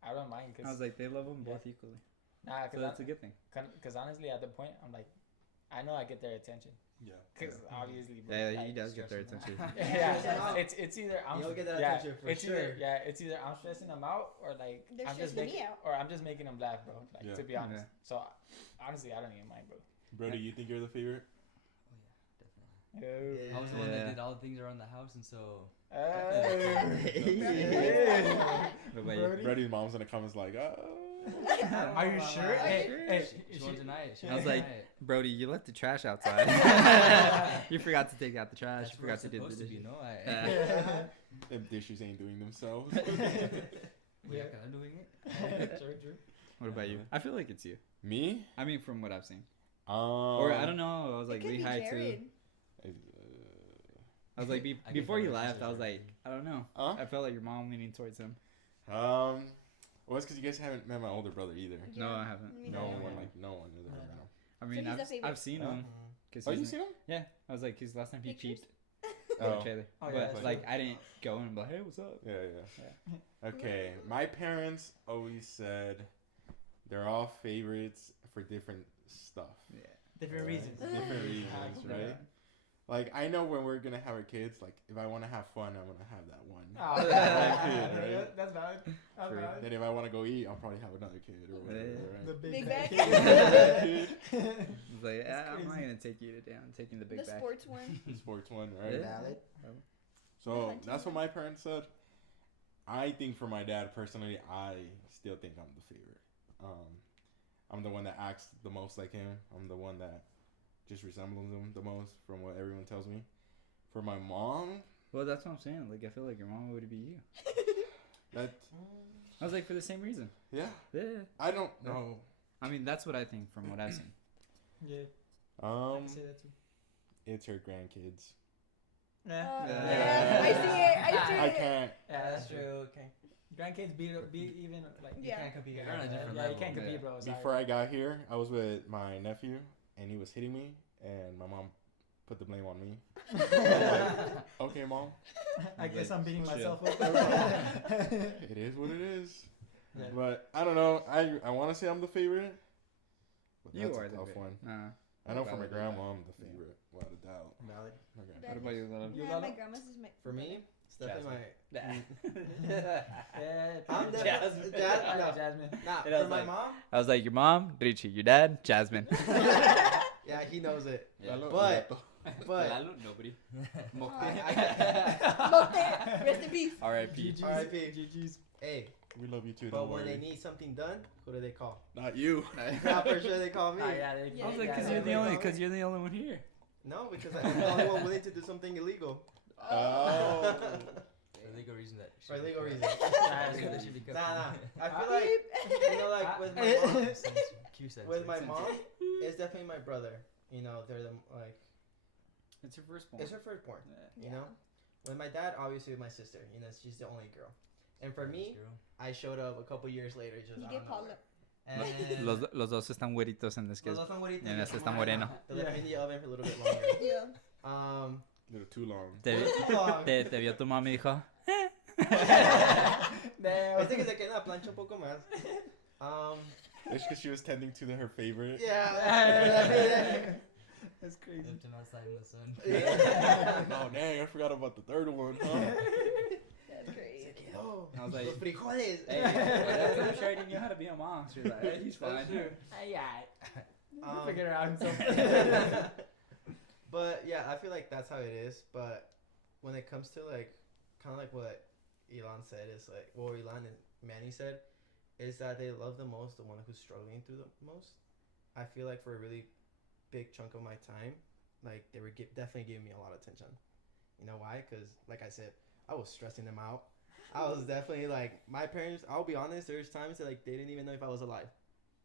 I don't mind I because was like, they love them both equally. nah, So that's a good thing. because honestly, at the point, I'm like, I know I get their attention Yeah. because obviously, bro, Yeah, like, he does get their attention. yeah, it's either I'm You'll get that yeah, attention for it's sure. it's either I'm stressing them out or like They're I'm just stressing me making out. or I'm just making them laugh, bro. Like Yeah. to be honest. Yeah. So honestly, I don't even mind, bro. Bro, do you think you're the favorite? Oh yeah, definitely. I was the one Yeah. that did all the things around the house, and so What about you? Brody's mom's in the comments like, Are you sure? Hey, she won't deny it. She I was won't like, deny it. Brody, you left the trash outside. You forgot to take out the trash. That's You where forgot it's to do the supposed to be. dishes. No, them dishes ain't doing themselves. yeah, I'm doing it. True. What about you? I feel like it's you. Me? I mean, from what I've seen. Or Or I don't know. I was like it could be Lehigh too. Jared. I was like, I before guess you I left, I was like, I don't know. Huh? I felt like your mom leaning towards him. Well, it's because you guys haven't met my older brother either. No, Yeah, I haven't. me No neither. one, like no one. Has ever met him. I mean, he's a favorite. I've seen him. Cause Oh, he's you in- seen him? Yeah, I was like, his last time he Pictures? cheaped Oh. the trailer. Oh, yeah, But that's like, true. I didn't go and be like, hey, what's up? Yeah. Okay, my parents always said they're all favorites for different stuff. Yeah. Different Right? reasons. Different reasons, right? Like I know when we're gonna have our kids, like if I want to have fun, I'm gonna have that one. Oh, Right? yeah. That's valid. That's True. valid. Then if I want to go eat, I'll probably have another kid or whatever. Yeah. The Right? Big bag. bag. It's like, That's I'm not crazy. gonna take you to down. I'm taking the big The back. sports one. Sports one, right? Yeah. Valid. So that's what my parents said. I think for my dad personally, I still think I'm the favorite. I'm the one that acts the most like him. I'm the one that just resembles him the most from what everyone tells me. For my mom, Well, that's what I'm saying. Like, I feel like your mom would be you. that I was like, for the same reason. yeah, Yeah. I don't know. I mean, that's what I think from what I've seen. Yeah, I can say that too. It's her grandkids. Yeah. Yeah. I see it. I see I it. can't. Yeah, That's true. Okay. Grandkids beat even like you Yeah. can't compete. They're on a different Yeah, you level. can't compete, Yeah. bro. Sorry. Before I got here, I was with my nephew, and he was hitting me, and my mom put the blame on me. Okay, mom. I guess I'm beating Chill. myself up. It is what it is. Yeah. But I don't know. I want to say I'm the favorite. But You that's are a the tough favorite. one. Nah. I know for my Valid. grandma, I'm the favorite, without a doubt. Valid. Okay. What about you, Lolo? You Yeah, love my him? grandma's is my. For me, it's definitely Yeah, I'm Jasmine. definitely no. Jasmine. Nah, And I for was my like- mom. I was like, your mom, Richie. Your dad, Jasmine. Yeah, he knows it. Yeah. But Nobody. Mote, rest in peace. R.I.P. R.I.P. GG's. Hey, we love you too. but Don't when they worry. need something done, who do they call? Not you. Nah, for sure they call me. Oh, yeah, they, Yeah, I was like, yeah, because yeah, you're the they only, call me. because you're the only one here. No, because I'm the only one willing to do something illegal. Oh. For legal reason that. For legal reasons. That should be kept. Nah. I feel like, you know, like with my mom, Q sense. with my mom, it's definitely my brother. You know, they're the like, It's her firstborn. it's her firstborn. Yeah. You know, with my dad, obviously with my sister. You know, she's the only girl. And for me, I showed up a couple years later. Just You out get of Paula. nowhere. And Los dos están güeritos en this case. los dos están güeritos, Y en yo este como, está moreno. They left me in the oven for a little bit longer. Yeah. They're too long. Te, Too long. te vio tu mami y dijo, Este que se queda en la plancha un poco más. It's because she was tending to her favorite. Yeah. That's crazy. Left him outside in the sun. Oh dang, I forgot about the third one. Huh? That's great. Se quedó. I was like, Los frijoles. hey, I'm sure I didn't know how to be a mom. She was like, hey, he's fine. We'll figure it out himself. But yeah, I feel like that's how it is. But when it comes to like, kind of like what Elon said is like, well, Elon and Manny said, is that they love the most the one who's struggling through the most. I feel like for a really big chunk of my time, like they were definitely giving me a lot of attention. You know why? Because like I said, I was stressing them out. I was definitely like, my parents, I'll be honest, there's times that like they didn't even know if I was alive.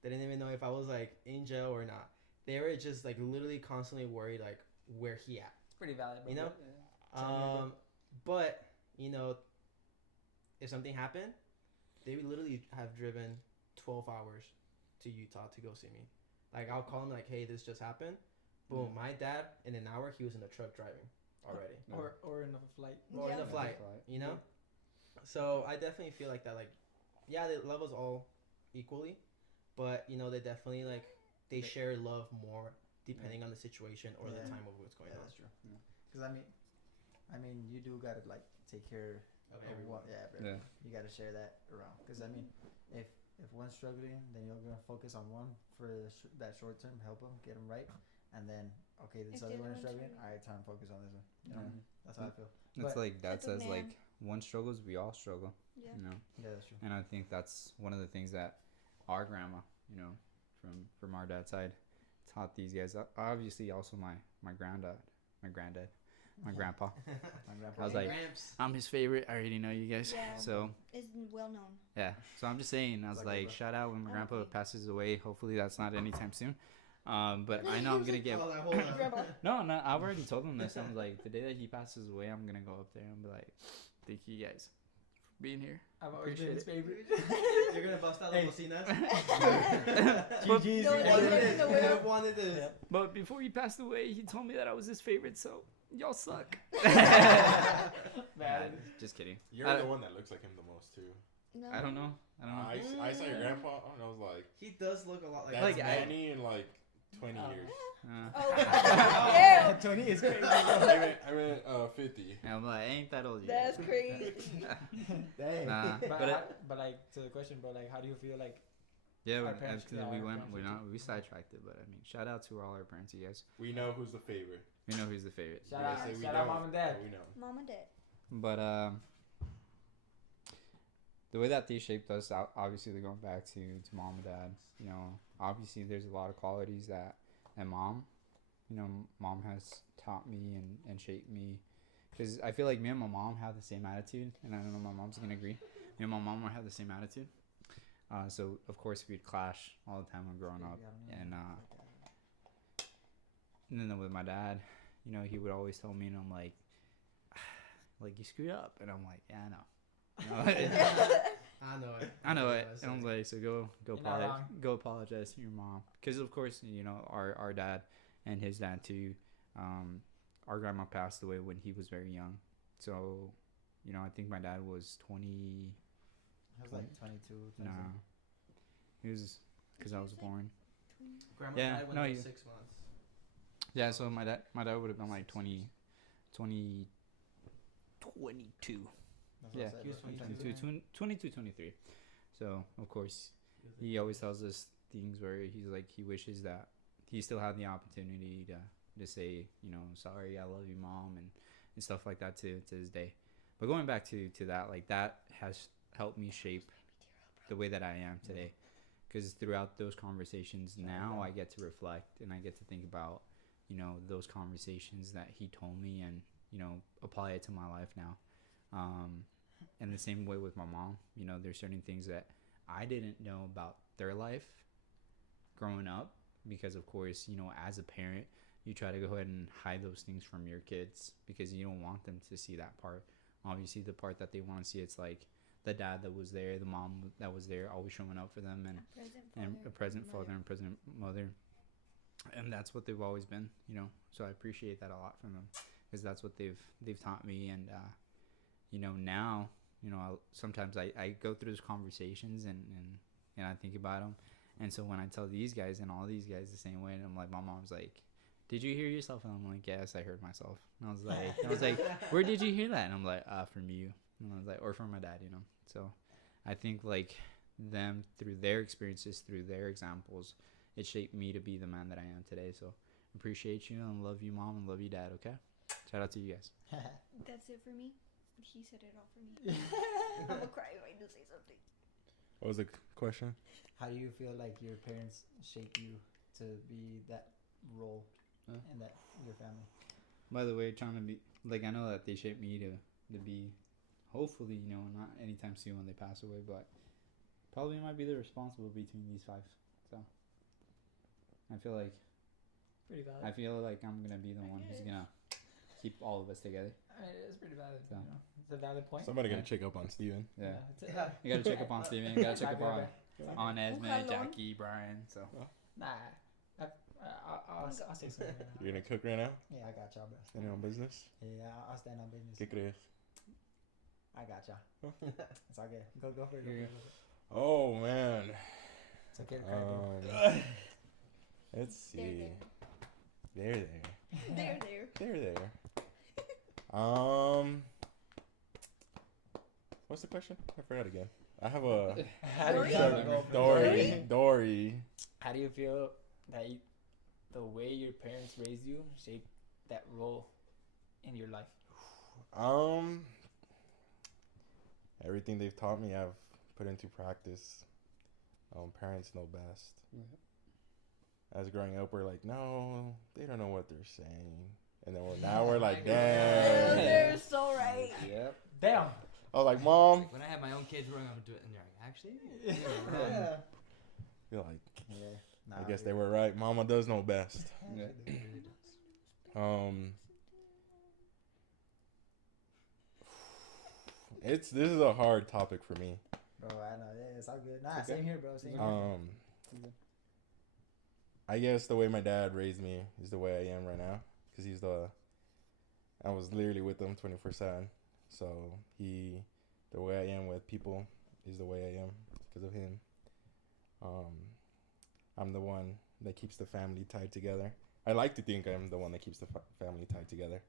They didn't even know if I was like in jail or not. They were just like literally constantly worried like where he at. Pretty valid. You know? Yeah. But you know, if something happened, they would literally have driven 12 hours to Utah to go see me. Like I'll call them like, hey, this just happened. Boom, my dad in an hour he was in the truck driving already. Or in a flight. Or in Yeah. the flight, you know? So I definitely feel like that, like, yeah, they love us all equally, but, you know, they definitely, like, they share love more depending on the situation or the Yeah. time of what's going Yeah, on. that's true. Because I mean, you do gotta like take care Of of everyone. what. Yeah, bro. Yeah. You gotta share that around. Because I mean, if one's struggling, then you're gonna focus on one for that short term, help them, get them right, and then okay, this If other the one other is one's struggling. struggling. All right, time to focus on this one. You know what I mean? That's how I feel. It's But- like Dad That's a says, like man. one struggles, we all struggle. Yeah. You know, Yeah, that's true. and I think that's one of the things that our grandma, you know, from our dad's side, taught these guys. Obviously, also my granddad, my granddad, my grandpa. My grandpa. I was like, Gramps. I'm his favorite. I already know you guys. Yeah. So It's well known. yeah. So I'm just saying. I was Like like, Oprah. shout out when my Oh, grandpa okay. passes away. Hopefully that's not anytime soon. But I know I'm gonna get. Oh, hold on. Grandpa. No, I've already told him this. I'm like, the day that he passes away, I'm gonna go up there and be like, thank you guys for being here. I've always been his favorite. You're gonna bust out Hey. the bocinas. GG's. No, You they wanted live this. in the You world. wanted this. Yep. But before he passed away, he told me that I was his favorite. So y'all suck. Man. Just kidding. You're I- the one that looks like him the most too. No. I don't know. I saw your grandpa and I was like, He does look a lot like. that's Like, I- Manny in like 20 years. Oh. Ew. Tony is crazy. I meant 50. And I'm like, ain't that old yet. That's crazy. Dang. Nah, But, but but like to the question, bro, like how do you feel like yeah, our parents- because yeah, we our went, parents we sidetracked it. But I mean, shout out to all our parents, you guys. We know who's the favorite. We know who's the favorite. shout We out, say we shout out don't, mom and dad? but We know. Mom and dad. But the way that they shaped us, obviously they're going back to mom and dad. You know, obviously there's a lot of qualities that mom, you know, mom has taught me and shaped me. Because I feel like me and my mom have the same attitude, and I don't know, my mom's gonna agree. Me and my mom have the same attitude. So of course we'd clash all the time when growing up, and then with my dad, you know, he would always tell me, and I'm like you screwed up, and I'm like, yeah, I know. You know, I know it. I know it, That's and I'm like, so go You're not wrong. go apologize to your mom, because of course, you know, our dad and his dad too. Our grandma passed away when he was very young, so you know, I think my dad was 20. I was like 22. No, he was, because I was Like- born. Grandma Yeah, died when no, I was you- 6 months. Yeah, so my dad would have been like 20, 22. Yeah, He was 22, 22, 23. So, of course, he always tells us things where he's like, he wishes that he still had the opportunity to say, you know, sorry, I love you, mom, and stuff like that to this day. But going back to that, like, that has helped me shape the way that I am today. Because throughout those conversations now, I get to reflect and I get to think about, you know, those conversations that he told me, and, you know, apply it to my life now. And the same way with my mom, you know, there's certain things that I didn't know about their life growing up, because of course, you know, as a parent, you try to go ahead and hide those things from your kids because you don't want them to see that part. Obviously, the part that they want to see, it's like the dad that was there, the mom that was there, always showing up for them, and a present father and present mother. And that's what they've always been, you know. So I appreciate that a lot from them, because that's what they've taught me. And you know, now, you know, sometimes I go through those conversations and I think about them. And so when I tell these guys and all these guys the same way, and I'm like, my mom's like, did you hear yourself? And I'm like, yes, I heard myself. And I was like, where did you hear that? And I'm like, from you. And I was like, or from my dad, you know. So I think like them, through their experiences, through their examples, it shaped me to be the man that I am today. So appreciate you and love you, mom, and love you, dad. Okay, shout out to you guys. That's it for me. He said it all for me. I'm gonna cry if I do say something. What was the question? How do you feel like your parents shape you to be that role in that your family? By the way, trying to be like, I know that they shaped me to be, hopefully, you know, not anytime soon when they pass away, but probably might be the responsible between these five. So I feel like Pretty valid. I'm gonna be the one who's gonna keep all of us together. I mean, it's pretty valid. So. You know, it's a valid point. Somebody Yeah. gonna check up on Steven. Yeah, It's you gotta check up on Steven. You gotta check up on Exactly. Esme, Jackie, Brian. So Nah, I'll say something. You're gonna cook right now? Yeah, I got y'all, bro. Standing on business? Yeah, I'll stand on business. ¿Qué crees? I got y'all. It's all good. Go for it. Go Here for it. Oh man. It's okay to cry, bro. Let's see. There. There. What's the question? I forgot again. I have a How do you Dory? feel? Dory. How do you feel that you the way your parents raised you shaped that role in your life? Everything they've taught me, I've put into practice. Parents know best. As growing up, we're like, no, they don't know what they're saying. And then now we're like, damn. They're so right. Yep. Damn. I was like, Mom. Like when I have my own kids growing up and do it, and they're like, actually, Yeah. You're like, Yeah. Nah, I guess they were right. Mama does know best. Yeah. it really does. This is a hard topic for me. Bro, I know. Yeah, it's all good. Nah, Okay. same here, bro. Same here. I guess the way my dad raised me is the way I am right now, because I was literally with him 24/7. So the way I am with people is the way I am because of him. I'm the one that keeps the family tied together. I like to think I'm the one that keeps the family tied together.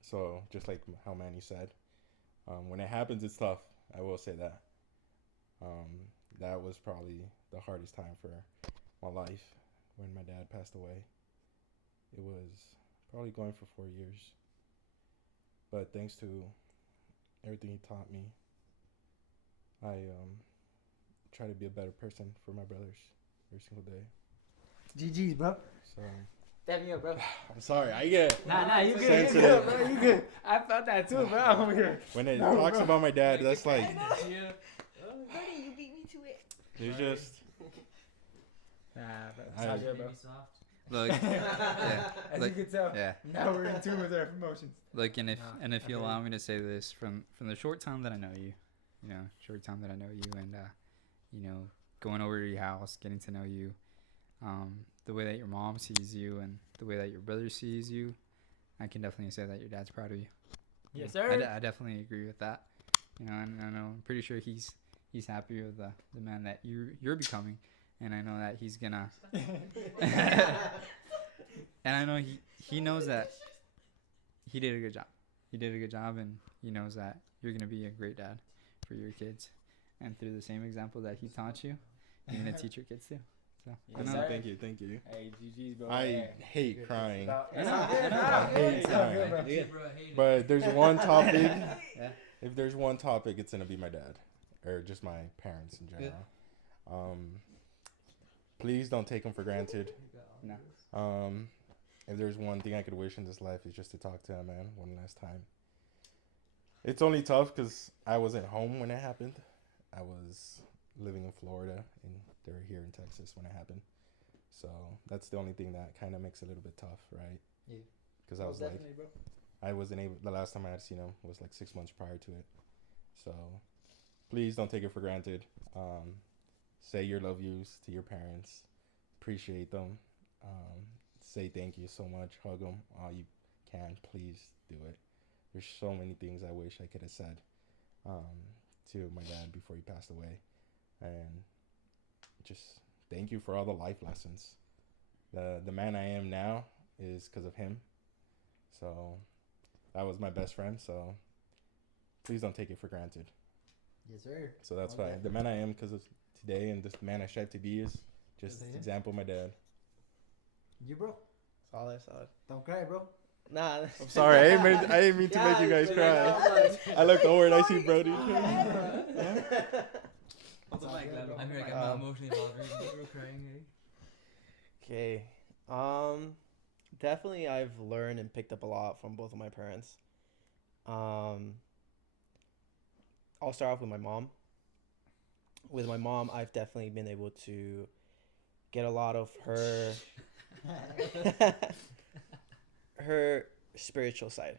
So just like how Manny said, when it happens, it's tough. I will say that. That was probably the hardest time for my life when my dad passed away. It was probably going for 4 years. But thanks to everything he taught me, I try to be a better person for my brothers every single day. GG's, bro. So Dab me up, bro. I'm sorry, I get Nah, you good. You sensitive. good, bro. You good. I felt that too, bro. Over here. When it talks about my dad, that's like Yeah. Buddy, you beat me to it. there's just Nah, bro. It's I- all good, bro. Baby soft. Look, yeah, As like, you can tell, yeah. now we're in tune with our emotions. Look, and if Nah, and if you I feel allow you. me to say this, from the short time that I know you, short time that I know you, and going over to your house, getting to know you, the way that your mom sees you, and the way that your brother sees you, I can definitely say that your dad's proud of you. Yes, I, sir. I definitely agree with that. And I know I'm pretty sure he's happy with the man that you're becoming, and I know that he's gonna. And I know he knows that he did a good job. He did a good job, and he knows that you're gonna be a great dad for your kids. And through the same example that he taught you, you're gonna teach your kids too. So I Yes, know. sir. thank you. Hey, GG's, bro. I Hey. hate crying. It's I all good, know. bro. I hate It's all good, crying. bro. Yeah. Bro, I hate it. But there's one topic. Yeah. If there's one topic, it's gonna be my dad, or just my parents in general. Please don't take them for granted. No. If there's one thing I could wish in this life, is just to talk to him, man, one last time. It's only tough because I wasn't home when it happened. I was living in Florida, and they were here in Texas when it happened. So that's the only thing that kind of makes it a little bit tough, right? Yeah. Because I was like, Definitely, bro. I wasn't able. The last time I had seen him was like 6 months prior to it. So please don't take it for granted. Say your love yous to your parents. Appreciate them. Say thank you so much. Hug them all you can. Please do it. There's so many things I wish I could have said to my dad before he passed away, and just thank you for all the life lessons. The man I am now is because of him. So that was my best friend. So please don't take it for granted. Yes, sir. So that's Okay. why the man I am because of today, and this man I strive to be is just Yes, I am. example of my dad. You, bro. Solid. Don't cry, bro. Nah. I'm sorry, I didn't mean to make you guys cry. I looked over and I see Brody. I'm all like, good, bro. I'm here, like, Um, I'm not emotionally involved. We're crying, eh? Okay. Definitely I've learned and picked up a lot from both of my parents. I'll start off with my mom. With my mom, I've definitely been able to get a lot of her her spiritual side.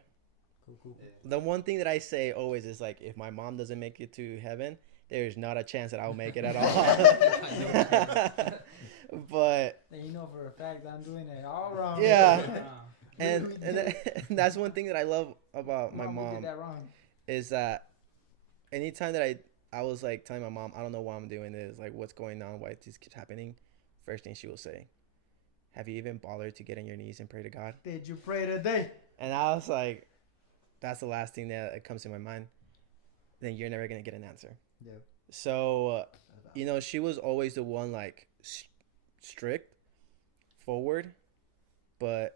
Cool. The one thing that I say always is like, if my mom doesn't make it to heaven, there's not a chance that I'll make it at all. But And you know for a fact I'm doing it all wrong. Yeah. Wow. and that's one thing that I love about my we mom did that wrong. is that anytime that I was like telling my mom, I don't know why I'm doing this, like what's going on, why this keeps happening, first thing she will say, have you even bothered to get on your knees and pray to God? Did you pray today? And I was like, that's the last thing that comes to my mind. Then you're never going to get an answer. Yeah. So, she was always the one, like, strict, forward, but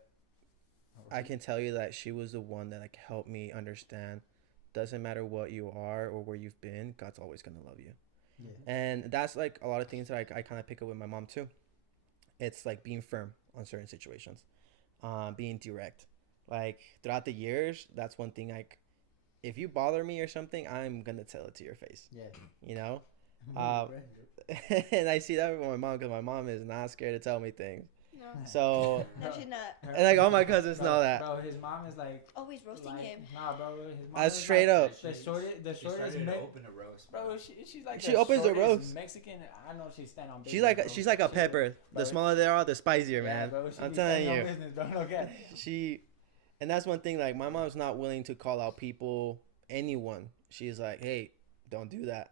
I can tell you that she was the one that like helped me understand. Doesn't matter what you are or where you've been, God's always gonna love you. Yeah. And that's like a lot of things that I kind of pick up with my mom too. It's like being firm on certain situations, being direct. Like throughout the years, that's one thing. Like if you bother me or something, I'm gonna tell it to your face. Yeah. You know. And I see that with my mom because my mom is not scared to tell me things. No. So No, she's not. and like all my cousins know that. Bro, his mom is like. Always roasting him. Nah, bro. His mom That's is straight like, up. The shortest She started to open a roast, Bro, she's like. She the opens the shortest roast. Mexican. I know she's stand on. She's like a pepper. The smaller they are, the spicier, man. Bro, I'm telling you. Business, bro. Okay. And that's one thing. Like my mom's not willing to call out people, anyone. She's like, hey, don't do that.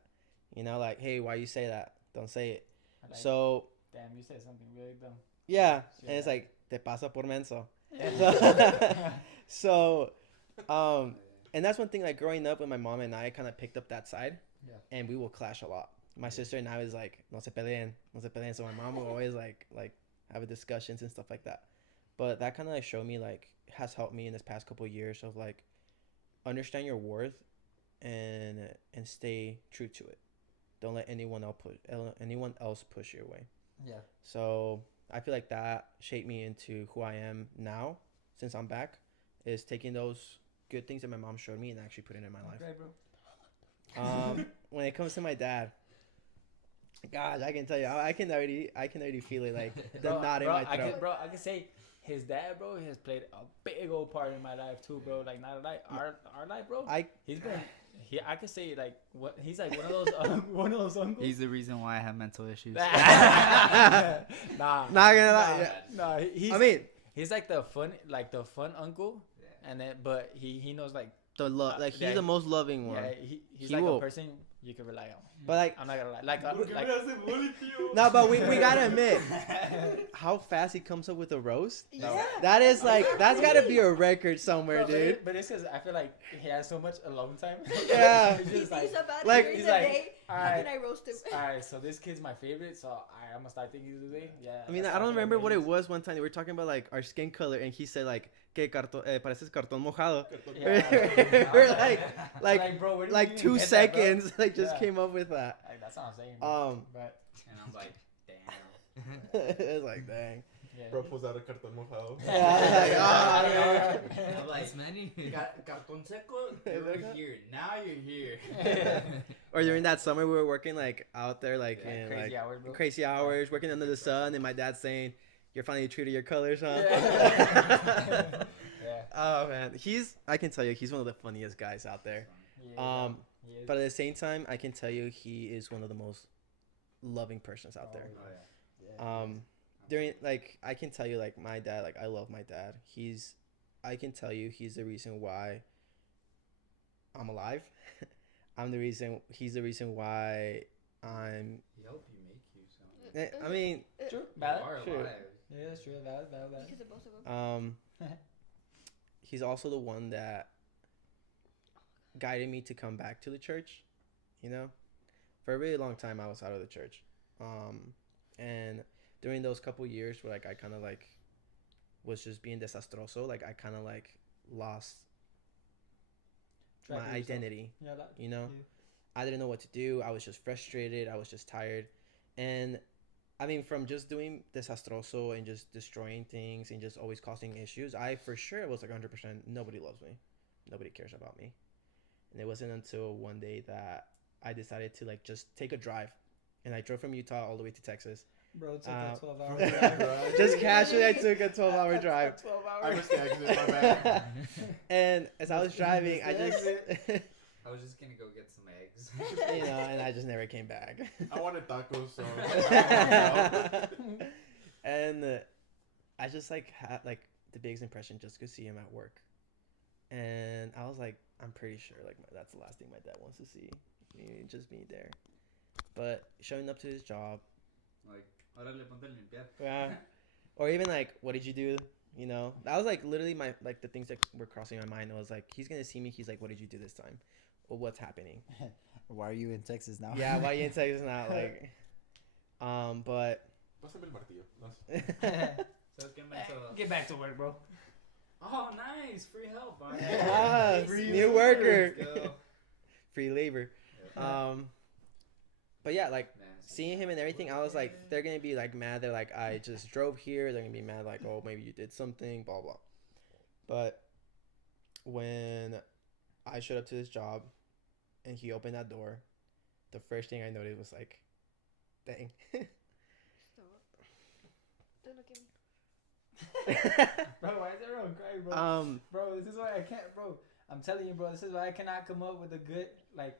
You know, like, hey, why you say that? Don't say it. Like, So. Damn, you said something really dumb. Yeah, and it's like te pasa por menso. So, and that's one thing. Like growing up with my mom and I kind of picked up that side, and we will clash a lot. My sister and I was like, no se peleen, no se peleen. So my mom will always like have discussions and stuff like that. But that kind of like showed me like has helped me in this past couple of years of like understand your worth and stay true to it. Don't let anyone else push your way. Yeah. So I feel like that shaped me into who I am now since I'm back, is taking those good things that my mom showed me and actually putting it in my life. Okay, bro. When it comes to my dad, gosh, I can tell you, I can already feel it, like the knot in my throat. I can say his dad, bro, has played a big old part in my life too, bro. Like not like our life, bro. I could say like what he's like one of those uncles. He's the reason why I have mental issues. Nah, not gonna lie. Nah, he's like the fun uncle, and then but he knows like the love, like he's the most loving one. Yeah, he's like a person you can rely on. But like, I'm not gonna lie, like no, but we gotta admit how fast he comes up with a roast. Yeah. That is like that's gotta be a record somewhere, bro, dude. But it's because I feel like he has so much alone time. Yeah. He's He just thinks about like- it he's during the like, day. How alright, can I roast him? alright, so this kid's my favorite, so I'm gonna start thinking this way. Yeah. I mean, that's I how don't feel remember like what he it is. was one time. We were talking about like our skin color, and he said like, "Que pareces cartón mojado." Yeah. We're Like, bro, where did like you 2 even get that, bro? seconds, like just Yeah. came up with that. Like, that's what I'm saying. Bro. But And I'm like, damn. It's like, dang. yeah. Bro pulls out a cartón mojado. Yeah, I'm like, Manny. cartón seco, you were here. Now you're here. Or during that summer, we were working like out there, like Yeah, in crazy like hours, bro. crazy hours, working under the sun, and my dad saying, "You're finally true to your colors, huh?" Yeah. Oh man, I can tell you, he's one of the funniest guys out there. Yeah, he is. But at the same time, I can tell you, he is one of the most loving persons out there. During like, I can tell you, like my dad, like I love my dad. I can tell you, he's the reason why I'm alive. He's the reason why I'm. He helped you make you, so. I mean, True. You Valid. are Sure. alive. Yeah, that's true. Valid. Because of both of them. he's also the one that guided me to come back to the church. You know, for a really long time I was out of the church, and during those couple years where like I kind of like was just being desastroso, like I kind of like lost my Track of yourself. identity. Yeah, like, You know, yeah. I didn't know what to do. I was just frustrated. I was just tired. And I mean, from just doing desastroso and just destroying things and just always causing issues, I for sure was like 100%, nobody loves me. Nobody cares about me. And it wasn't until one day that I decided to like just take a drive. And I drove from Utah all the way to Texas. Bro, it's like a 12-hour drive. Just casually, I took a 12-hour drive. 12 I hours. was the exit, my bad. And as I was driving, I just, I was just gonna go get some eggs. you know, and I just never came back. I wanted tacos, so. And I just like had like the biggest impression just to see him at work, and I was like, I'm pretty sure like that's the last thing my dad wants to see, just me there. But showing up to his job, Like, órale, ponte a limpiar. yeah, or even like, what did you do? You know, that was like literally my like the things that were crossing my mind. I was like, he's gonna see me. He's like, what did you do this time? Well, what's happening? Why are you in Texas now? Yeah, why you in Texas now? Like, but Pásame el martillo. No. So let's get back to Get back to work, bro. Oh, nice. Free help. All right. Ah, Free new labor. worker. Let's go. Free labor. But yeah, like Man, seeing him and everything, I was like, they're gonna be like mad. They're like, I just drove here. They're gonna be mad, like, oh, maybe you did something, blah blah. But when I showed up to this job, and he opened that door, the first thing I noticed was like, dang. Stop. Don't look at me. Bro, why is everyone crying, bro? Bro, this is why I can't, bro. I'm telling you, bro, this is why I cannot come up with a good, like,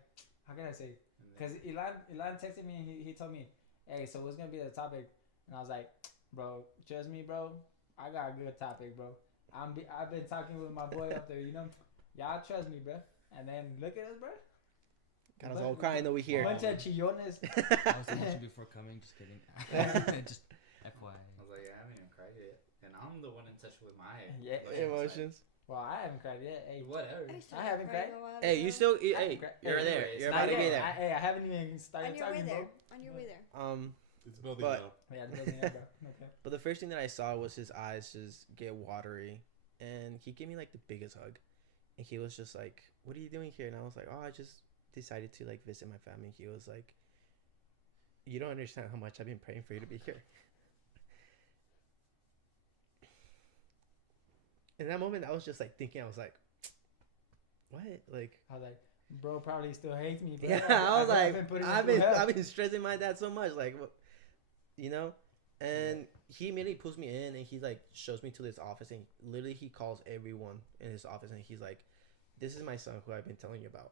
how can I say? Because Elon texted me and he told me, hey, so what's going to be the topic? And I was like, bro, trust me, bro. I got a good topic, bro. I've been talking with my boy up there, you know? Y'all trust me, bro. And then look at us, bro. Kind of all crying over here. Bunch of chillones. I was thinking you before coming. Just kidding. Just FYI. I was like, I haven't even cried yet. And I'm the one in touch with my Emotions. Well, I haven't cried yet. Hey, Whatever. I haven't cried. Hey, you still? I Hey, haven't cried. you're there. Anyways, You're Not about to be yet. there. I haven't even On started your way talking, there. bro. On your way there. It's building But- up. Yeah, the building up, bro. Okay. But the first thing that I saw was his eyes just get watery, and he gave me like the biggest hug, and he was just like, "What are you doing here?" And I was like, "Oh, I just decided to like visit my family." He was like, "You don't understand how much I've been praying for you to be here." In that moment, I was just like thinking, I was like, "What?" Like, I was like, bro probably still hates me, bro. yeah, I was like, putting him I've through hell. been stressing my dad so much, like, what, you know. And he immediately pulls me in, and he like shows me to this office, and literally he calls everyone in his office, and he's like, "This is my son who I've been telling you about."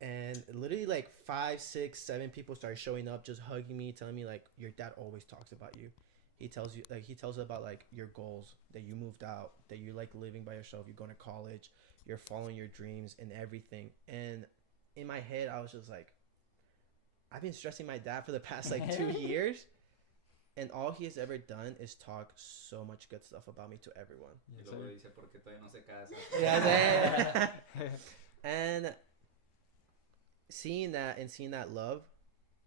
And literally like 5, 6, 7 people started showing up, just hugging me, telling me like, "Your dad always talks about you." He tells you like, he tells about like your goals, that you moved out, that you're like living by yourself, you're going to college, you're following your dreams and everything. And in my head, I was just like, I've been stressing my dad for the past like 2 years, and all he has ever done is talk so much good stuff about me to everyone. Y luego dice, "Porque todavía no se casa." Yeah, and seeing that love,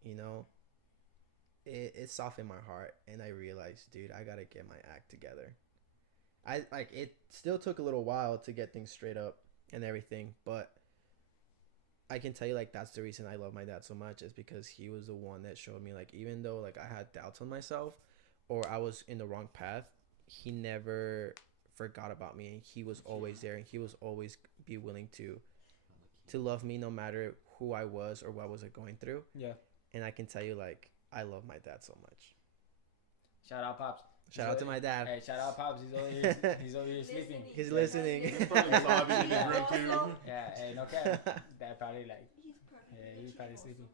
you know, it softened my heart, and I realized, dude, I gotta get my act together. I like, it still took a little while to get things straight up and everything, but I can tell you, like, that's the reason I love my dad so much, is because he was the one that showed me, like, even though like I had doubts on myself or I was in the wrong path, he never forgot about me, and he was always there, and he was always be willing to love me no matter who I was or what I was going through. Yeah. And I can tell you, like, I love my dad so much. Shout out, Pops. Shout out to my dad. Hey, shout out, Pops. He's over here sleeping. He's listening. He's probably sobbing in his room too. Yeah, hey, no cap. Dad probably like, He's probably sleeping.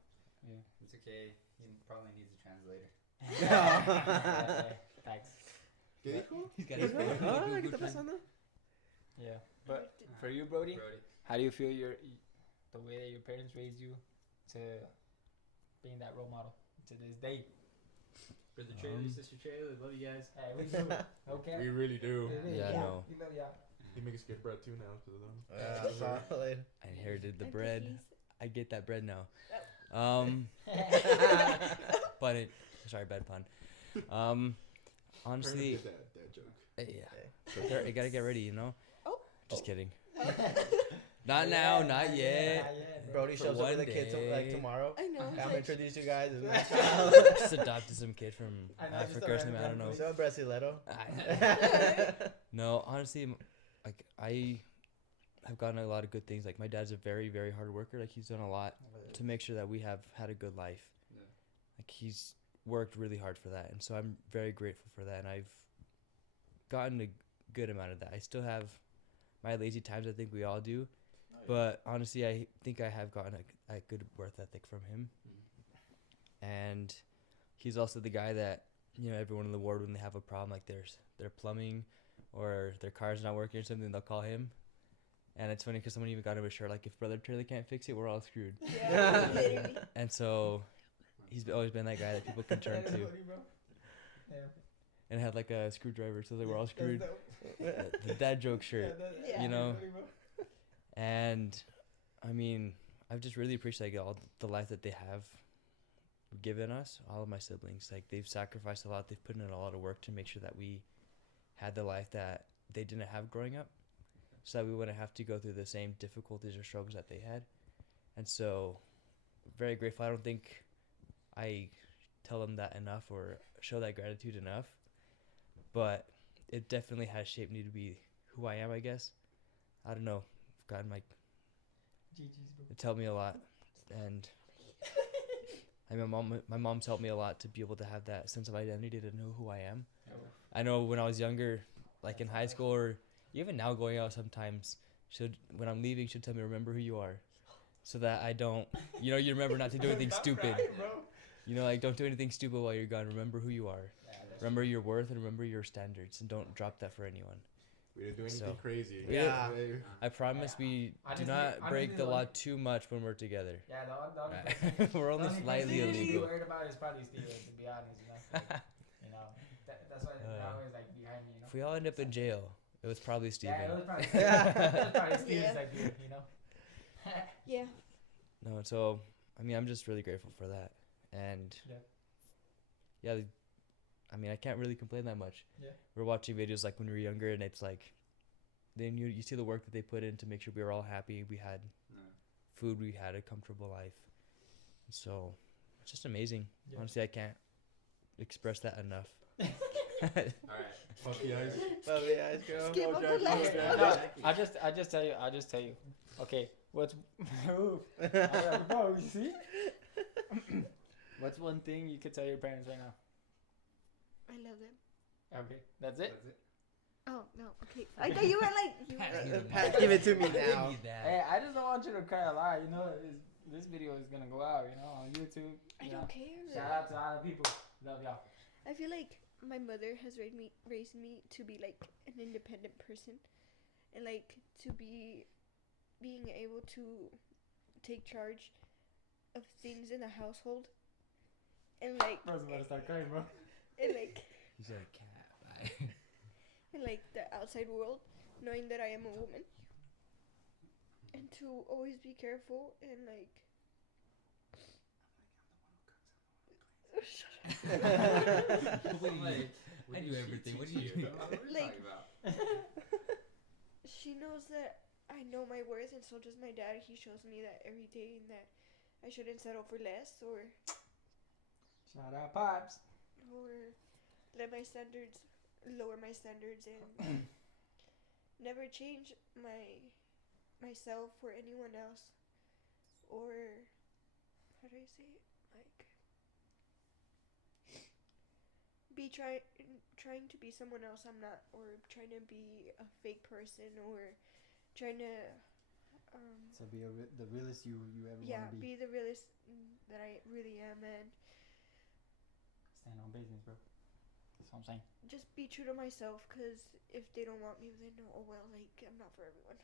It's okay. He probably needs a translator. Thanks. ¿Qué dijo? He's got ¿Qué his dijo? phone. Ah, Google ¿qué está Translate. pasando? Yeah, but for you, Brody, Brody. how do you feel the way that your parents raised you to being that role model to this day? Brother Trailer, sister Trailer, love you guys. Hey, we do. Okay. We really do. Yeah, no. We love y'all. He makes good bread too now. So Solid. I inherited the bread. I get that bread now. But it. Sorry, bad pun. Honestly, that joke. yeah. You gotta get ready, you know. Oh. Just kidding. Not now, not yet. Brody For shows up one with a kid like day. tomorrow. I know. I'm gonna introduce you guys. Just adopted some kid from I know, just Africa or something. I don't know. So Brasileiro. No, honestly, like I have gotten a lot of good things. Like my dad's a very, very hard worker. Like he's done a lot to make sure that we have had a good life. Yeah. Like he's worked really hard for that, and so I'm very grateful for that. And I've gotten a good amount of that. I still have my lazy times. I think we all do, but honestly, I think I have gotten a good work ethic from him. And he's also the guy that, you know, everyone in the ward, when they have a problem, like their plumbing or their car's not working or something, they'll call him. And it's funny because someone even got him a shirt like, if Brother Trailer can't fix it, we're all screwed. Yeah, literally. And so he's always been that guy that people can turn to. And had like a screwdriver, so they were all screwed. The dad joke shirt, Yeah. you know. And I mean, I've just really appreciated all the life that they have. given us, all of my siblings. Like, they've sacrificed a lot. They've put in a lot of work to make sure that we had the life that they didn't have growing up, so that we wouldn't have to go through the same difficulties or struggles that they had. And so, very grateful. I don't think I tell them that enough or show that gratitude enough, but it definitely has shaped me to be who I am, I guess. I don't know. I've gotten like, it taught me a lot, and my mom's helped me a lot to be able to have that sense of identity, to know who I am. I know when I was younger, like in high school or even now going out sometimes, when I'm leaving, she'll tell me, remember who you are, so that I don't, you remember not to do anything stupid. Like, don't do anything stupid while you're gone. Remember who you are. Remember your worth and remember your standards, and don't drop that for anyone. We didn't do anything crazy. Yeah. I promise we do not break the law too much when we're together. Yeah, the only person We're only slightly you'd be illegal. worried about is probably Steven, to be honest. Like, that's why they're always like behind me. If we all end up in jail, it was probably Steven. Yeah, it was probably Steven's Yeah. idea. Yeah. No, and so I'm just really grateful for that, and yeah, I can't really complain that much. Yeah. We're watching videos like when we were younger, and it's like, then you see the work that they put in to make sure we were all happy. We had food, we had a comfortable life, and so it's just amazing. Yeah. Honestly, I can't express that enough. All right. Puffy eyes. Puppy eyes, girl. Skip over Jack, last Jack. one. I just tell you. Okay, what's bro? You see? What's one thing you could tell your parents right now? I love them. Okay, that's it. Oh no. Okay. I thought you were like. Pat, give it to me now. Hey, I just don't want you to cry a lot. This video is gonna go out. On YouTube. I don't care. Shout out to all the people. Love y'all. I feel like my mother has raised me to be like an independent person, and like to being able to take charge of things in the household, and like I was about to start crying, bro. and like He's a cat. and like the outside world, knowing that I am a woman, and to always be careful and like. I do everything. What do you do? Like, she knows that I know my worth, and so does my dad. He shows me that every day, and that I shouldn't settle for less, or Shout out, Pops. let lower my standards, and never change myself for anyone else, or how do I say it? Like, be trying to be someone else I'm not, or trying to be a fake person, or trying to So be the realest you ever yeah, want to be. be the realist that I really am, and Stand on business, bro. That's what I'm saying. just be true to myself, because if they don't want me, then oh well, like, I'm not for everyone.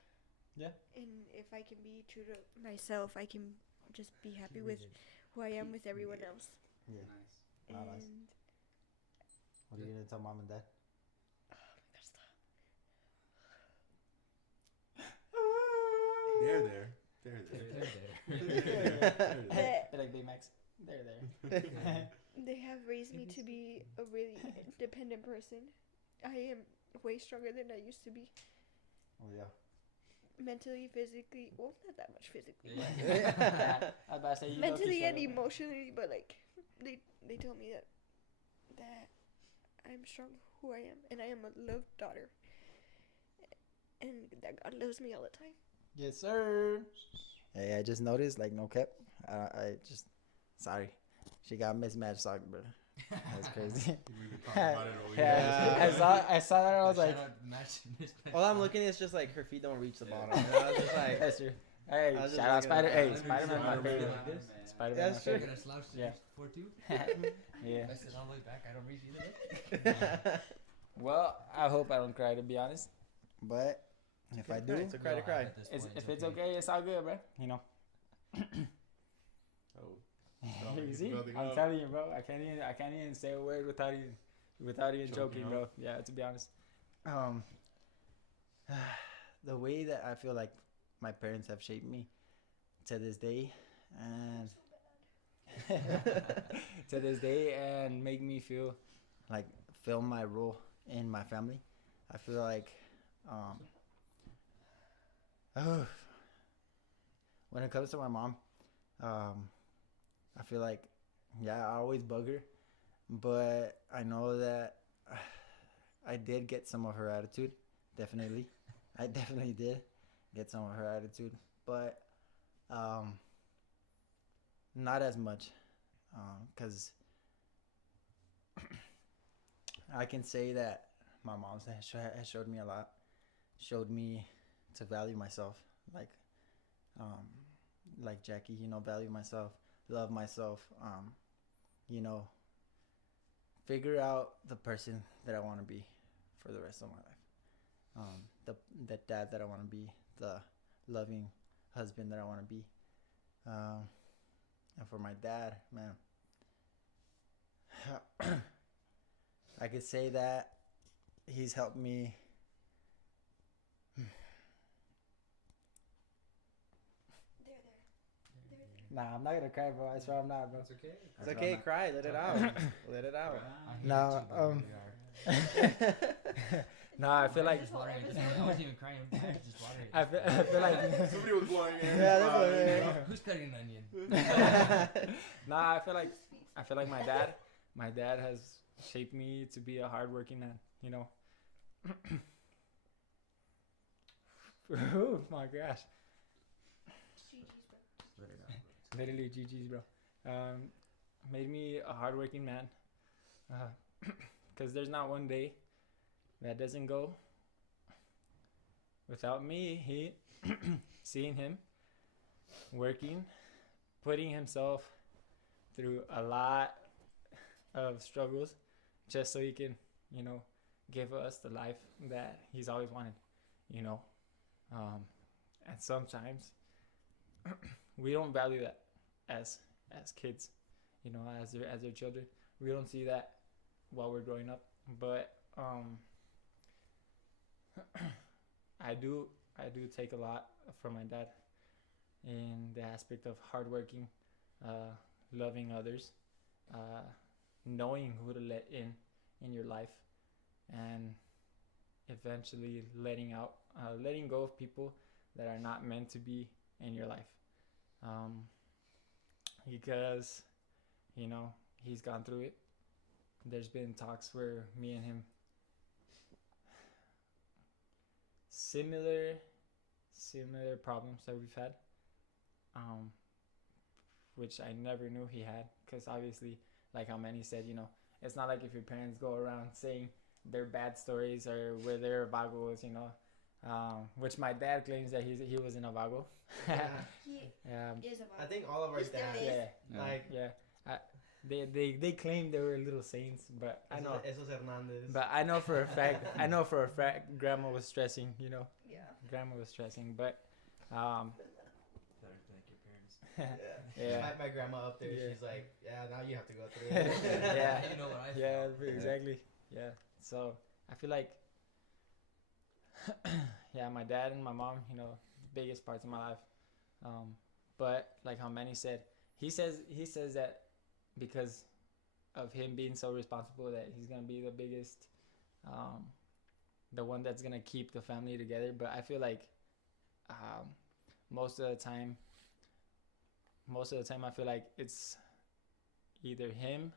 Yeah. And if I can be true to myself, I can just be happy with who I am with everyone else. Yeah. And Ah, nice. What are you gonna tell mom and dad? They're there. They're like Big Macs. They're there. They have raised me to be a really independent person. I am way stronger than I used to be. Oh yeah. Mentally, physically, well, not that much physically. I was about to say, you Mentally and low-key shut up. emotionally, but like they told me that I'm strong who I am, and I am a loved daughter, and that God loves me all the time. Yes, sir. Hey, I just noticed, like, no cap. I just, sorry, she got mismatched sock, bro. That's crazy. Yeah, I saw that. I was like, All I'm looking is just like her feet don't reach the bottom. And I was just like, that's true. Hey, I was just shout out looking Spider. at Hey, that. Spider-Man, my favorite. Spider-Man, my That's true. favorite. Yeah. Yeah. If I sit all the way back, I don't reach either. Well, I hope I don't cry, to be honest. But if I do, It's a cry to cry. If it's okay, it's all good, bro. Oh, You see? building I'm up. telling you, bro. I can't even say a word without even joking, Choking bro. up. Yeah, to be honest. the way that I feel like my parents have shaped me to this day, and to this day, and make me feel like fill my role in my family. I feel like when it comes to my mom, I feel like I always bug her, but I know that I did get some of her attitude. Definitely, I definitely did get some of her attitude, but not as much, because I can say that my mom has showed me a lot, showed me to value myself, like like Jackie, value myself, love myself, figure out the person that I want to be for the rest of my life. The dad that I want to be, the loving husband that I want to be. And for my dad, man, I could say that he's helped me. Nah, I'm not gonna cry, bro. I swear I'm not, bro. It's okay. It's okay. Cry. Let it out. Let it out. No, nah, I feel like I wasn't even crying. I was just watering. I feel like Somebody was blowing in. Yeah, that's what it is. Who's cutting an onion? Nah, I feel like my dad has shaped me to be a hardworking man. Oh my gosh. Literally GG's, bro. Made me a hardworking man. Because there's not one day that doesn't go without me seeing him working, putting himself through a lot of struggles just so he can, give us the life that he's always wanted, and sometimes we don't value that as kids, as their children. We don't see that while we're growing up, but I do take a lot from my dad in the aspect of hardworking, loving others, knowing who to let in your life, and eventually letting go of people that are not meant to be in your life, because he's gone through it. There's been talks where me and him similar problems that we've had, which I never knew he had, because obviously, like how many said, it's not like if your parents go around saying their bad stories or where they're vagos, which my dad claims that he wasn't a vago. He is a I think all of our He still dads, is. like, They claim they were little saints, but I know. Esos Hernandez. But I know for a fact, Grandma was stressing. Yeah. Grandma was stressing, but Better thank your parents. yeah. My grandma up there, Yeah. she's like, now you have to go through it. Yeah. You know what I Yeah, feel. exactly. Yeah. So I feel like, my dad and my mom, biggest parts of my life. But like how Manny said, he says that because of him being so responsible that he's gonna be the biggest, the one that's gonna keep the family together. But I feel like, most of the time I feel like it's either him,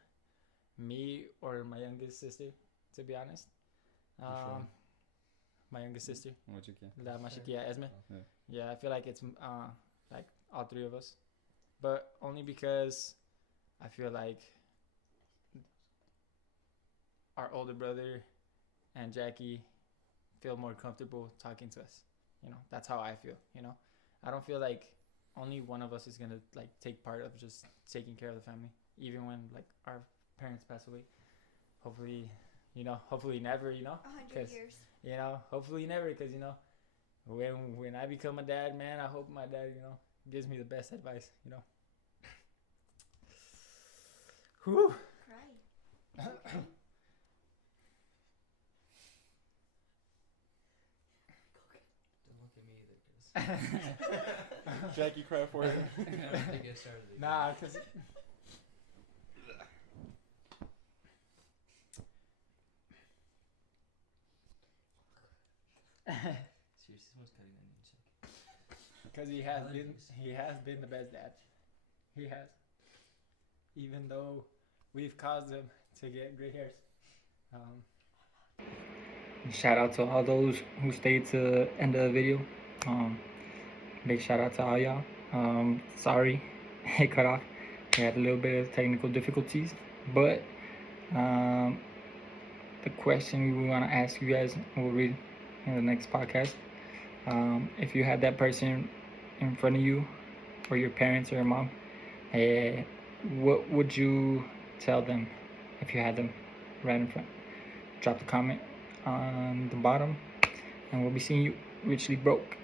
me, or my youngest sister, to be honest. one? My youngest sister, What you can? La más chiquilla, Esme. Yeah. Yeah, I feel like it's like all three of us, but only because I feel like our older brother and Jackie feel more comfortable talking to us. That's how I feel. I don't feel like only one of us is gonna like take part of just taking care of the family, even when like our parents pass away. Hopefully never. 100 'Cause, years. hopefully never, because when I become a dad, man, I hope my dad gives me the best advice. Whew. Cry. Don't look at me either, cause Jackie, cry for him. I don't think I started it. Nah, cause Seriously, someone's cutting onions. Because he has been the best dad. He has. Even though we've caused him to get gray hairs. Shout out to all those who stayed to the end of the video. Big shout out to all y'all. Sorry it cut off. We had a little bit of technical difficulties, but the question we want to ask you guys, we'll read in the next podcast. If you had that person in front of you, or your parents or your mom, what would you tell them if you had them right in front? Drop the comment on the bottom, and we'll be seeing you richly broke.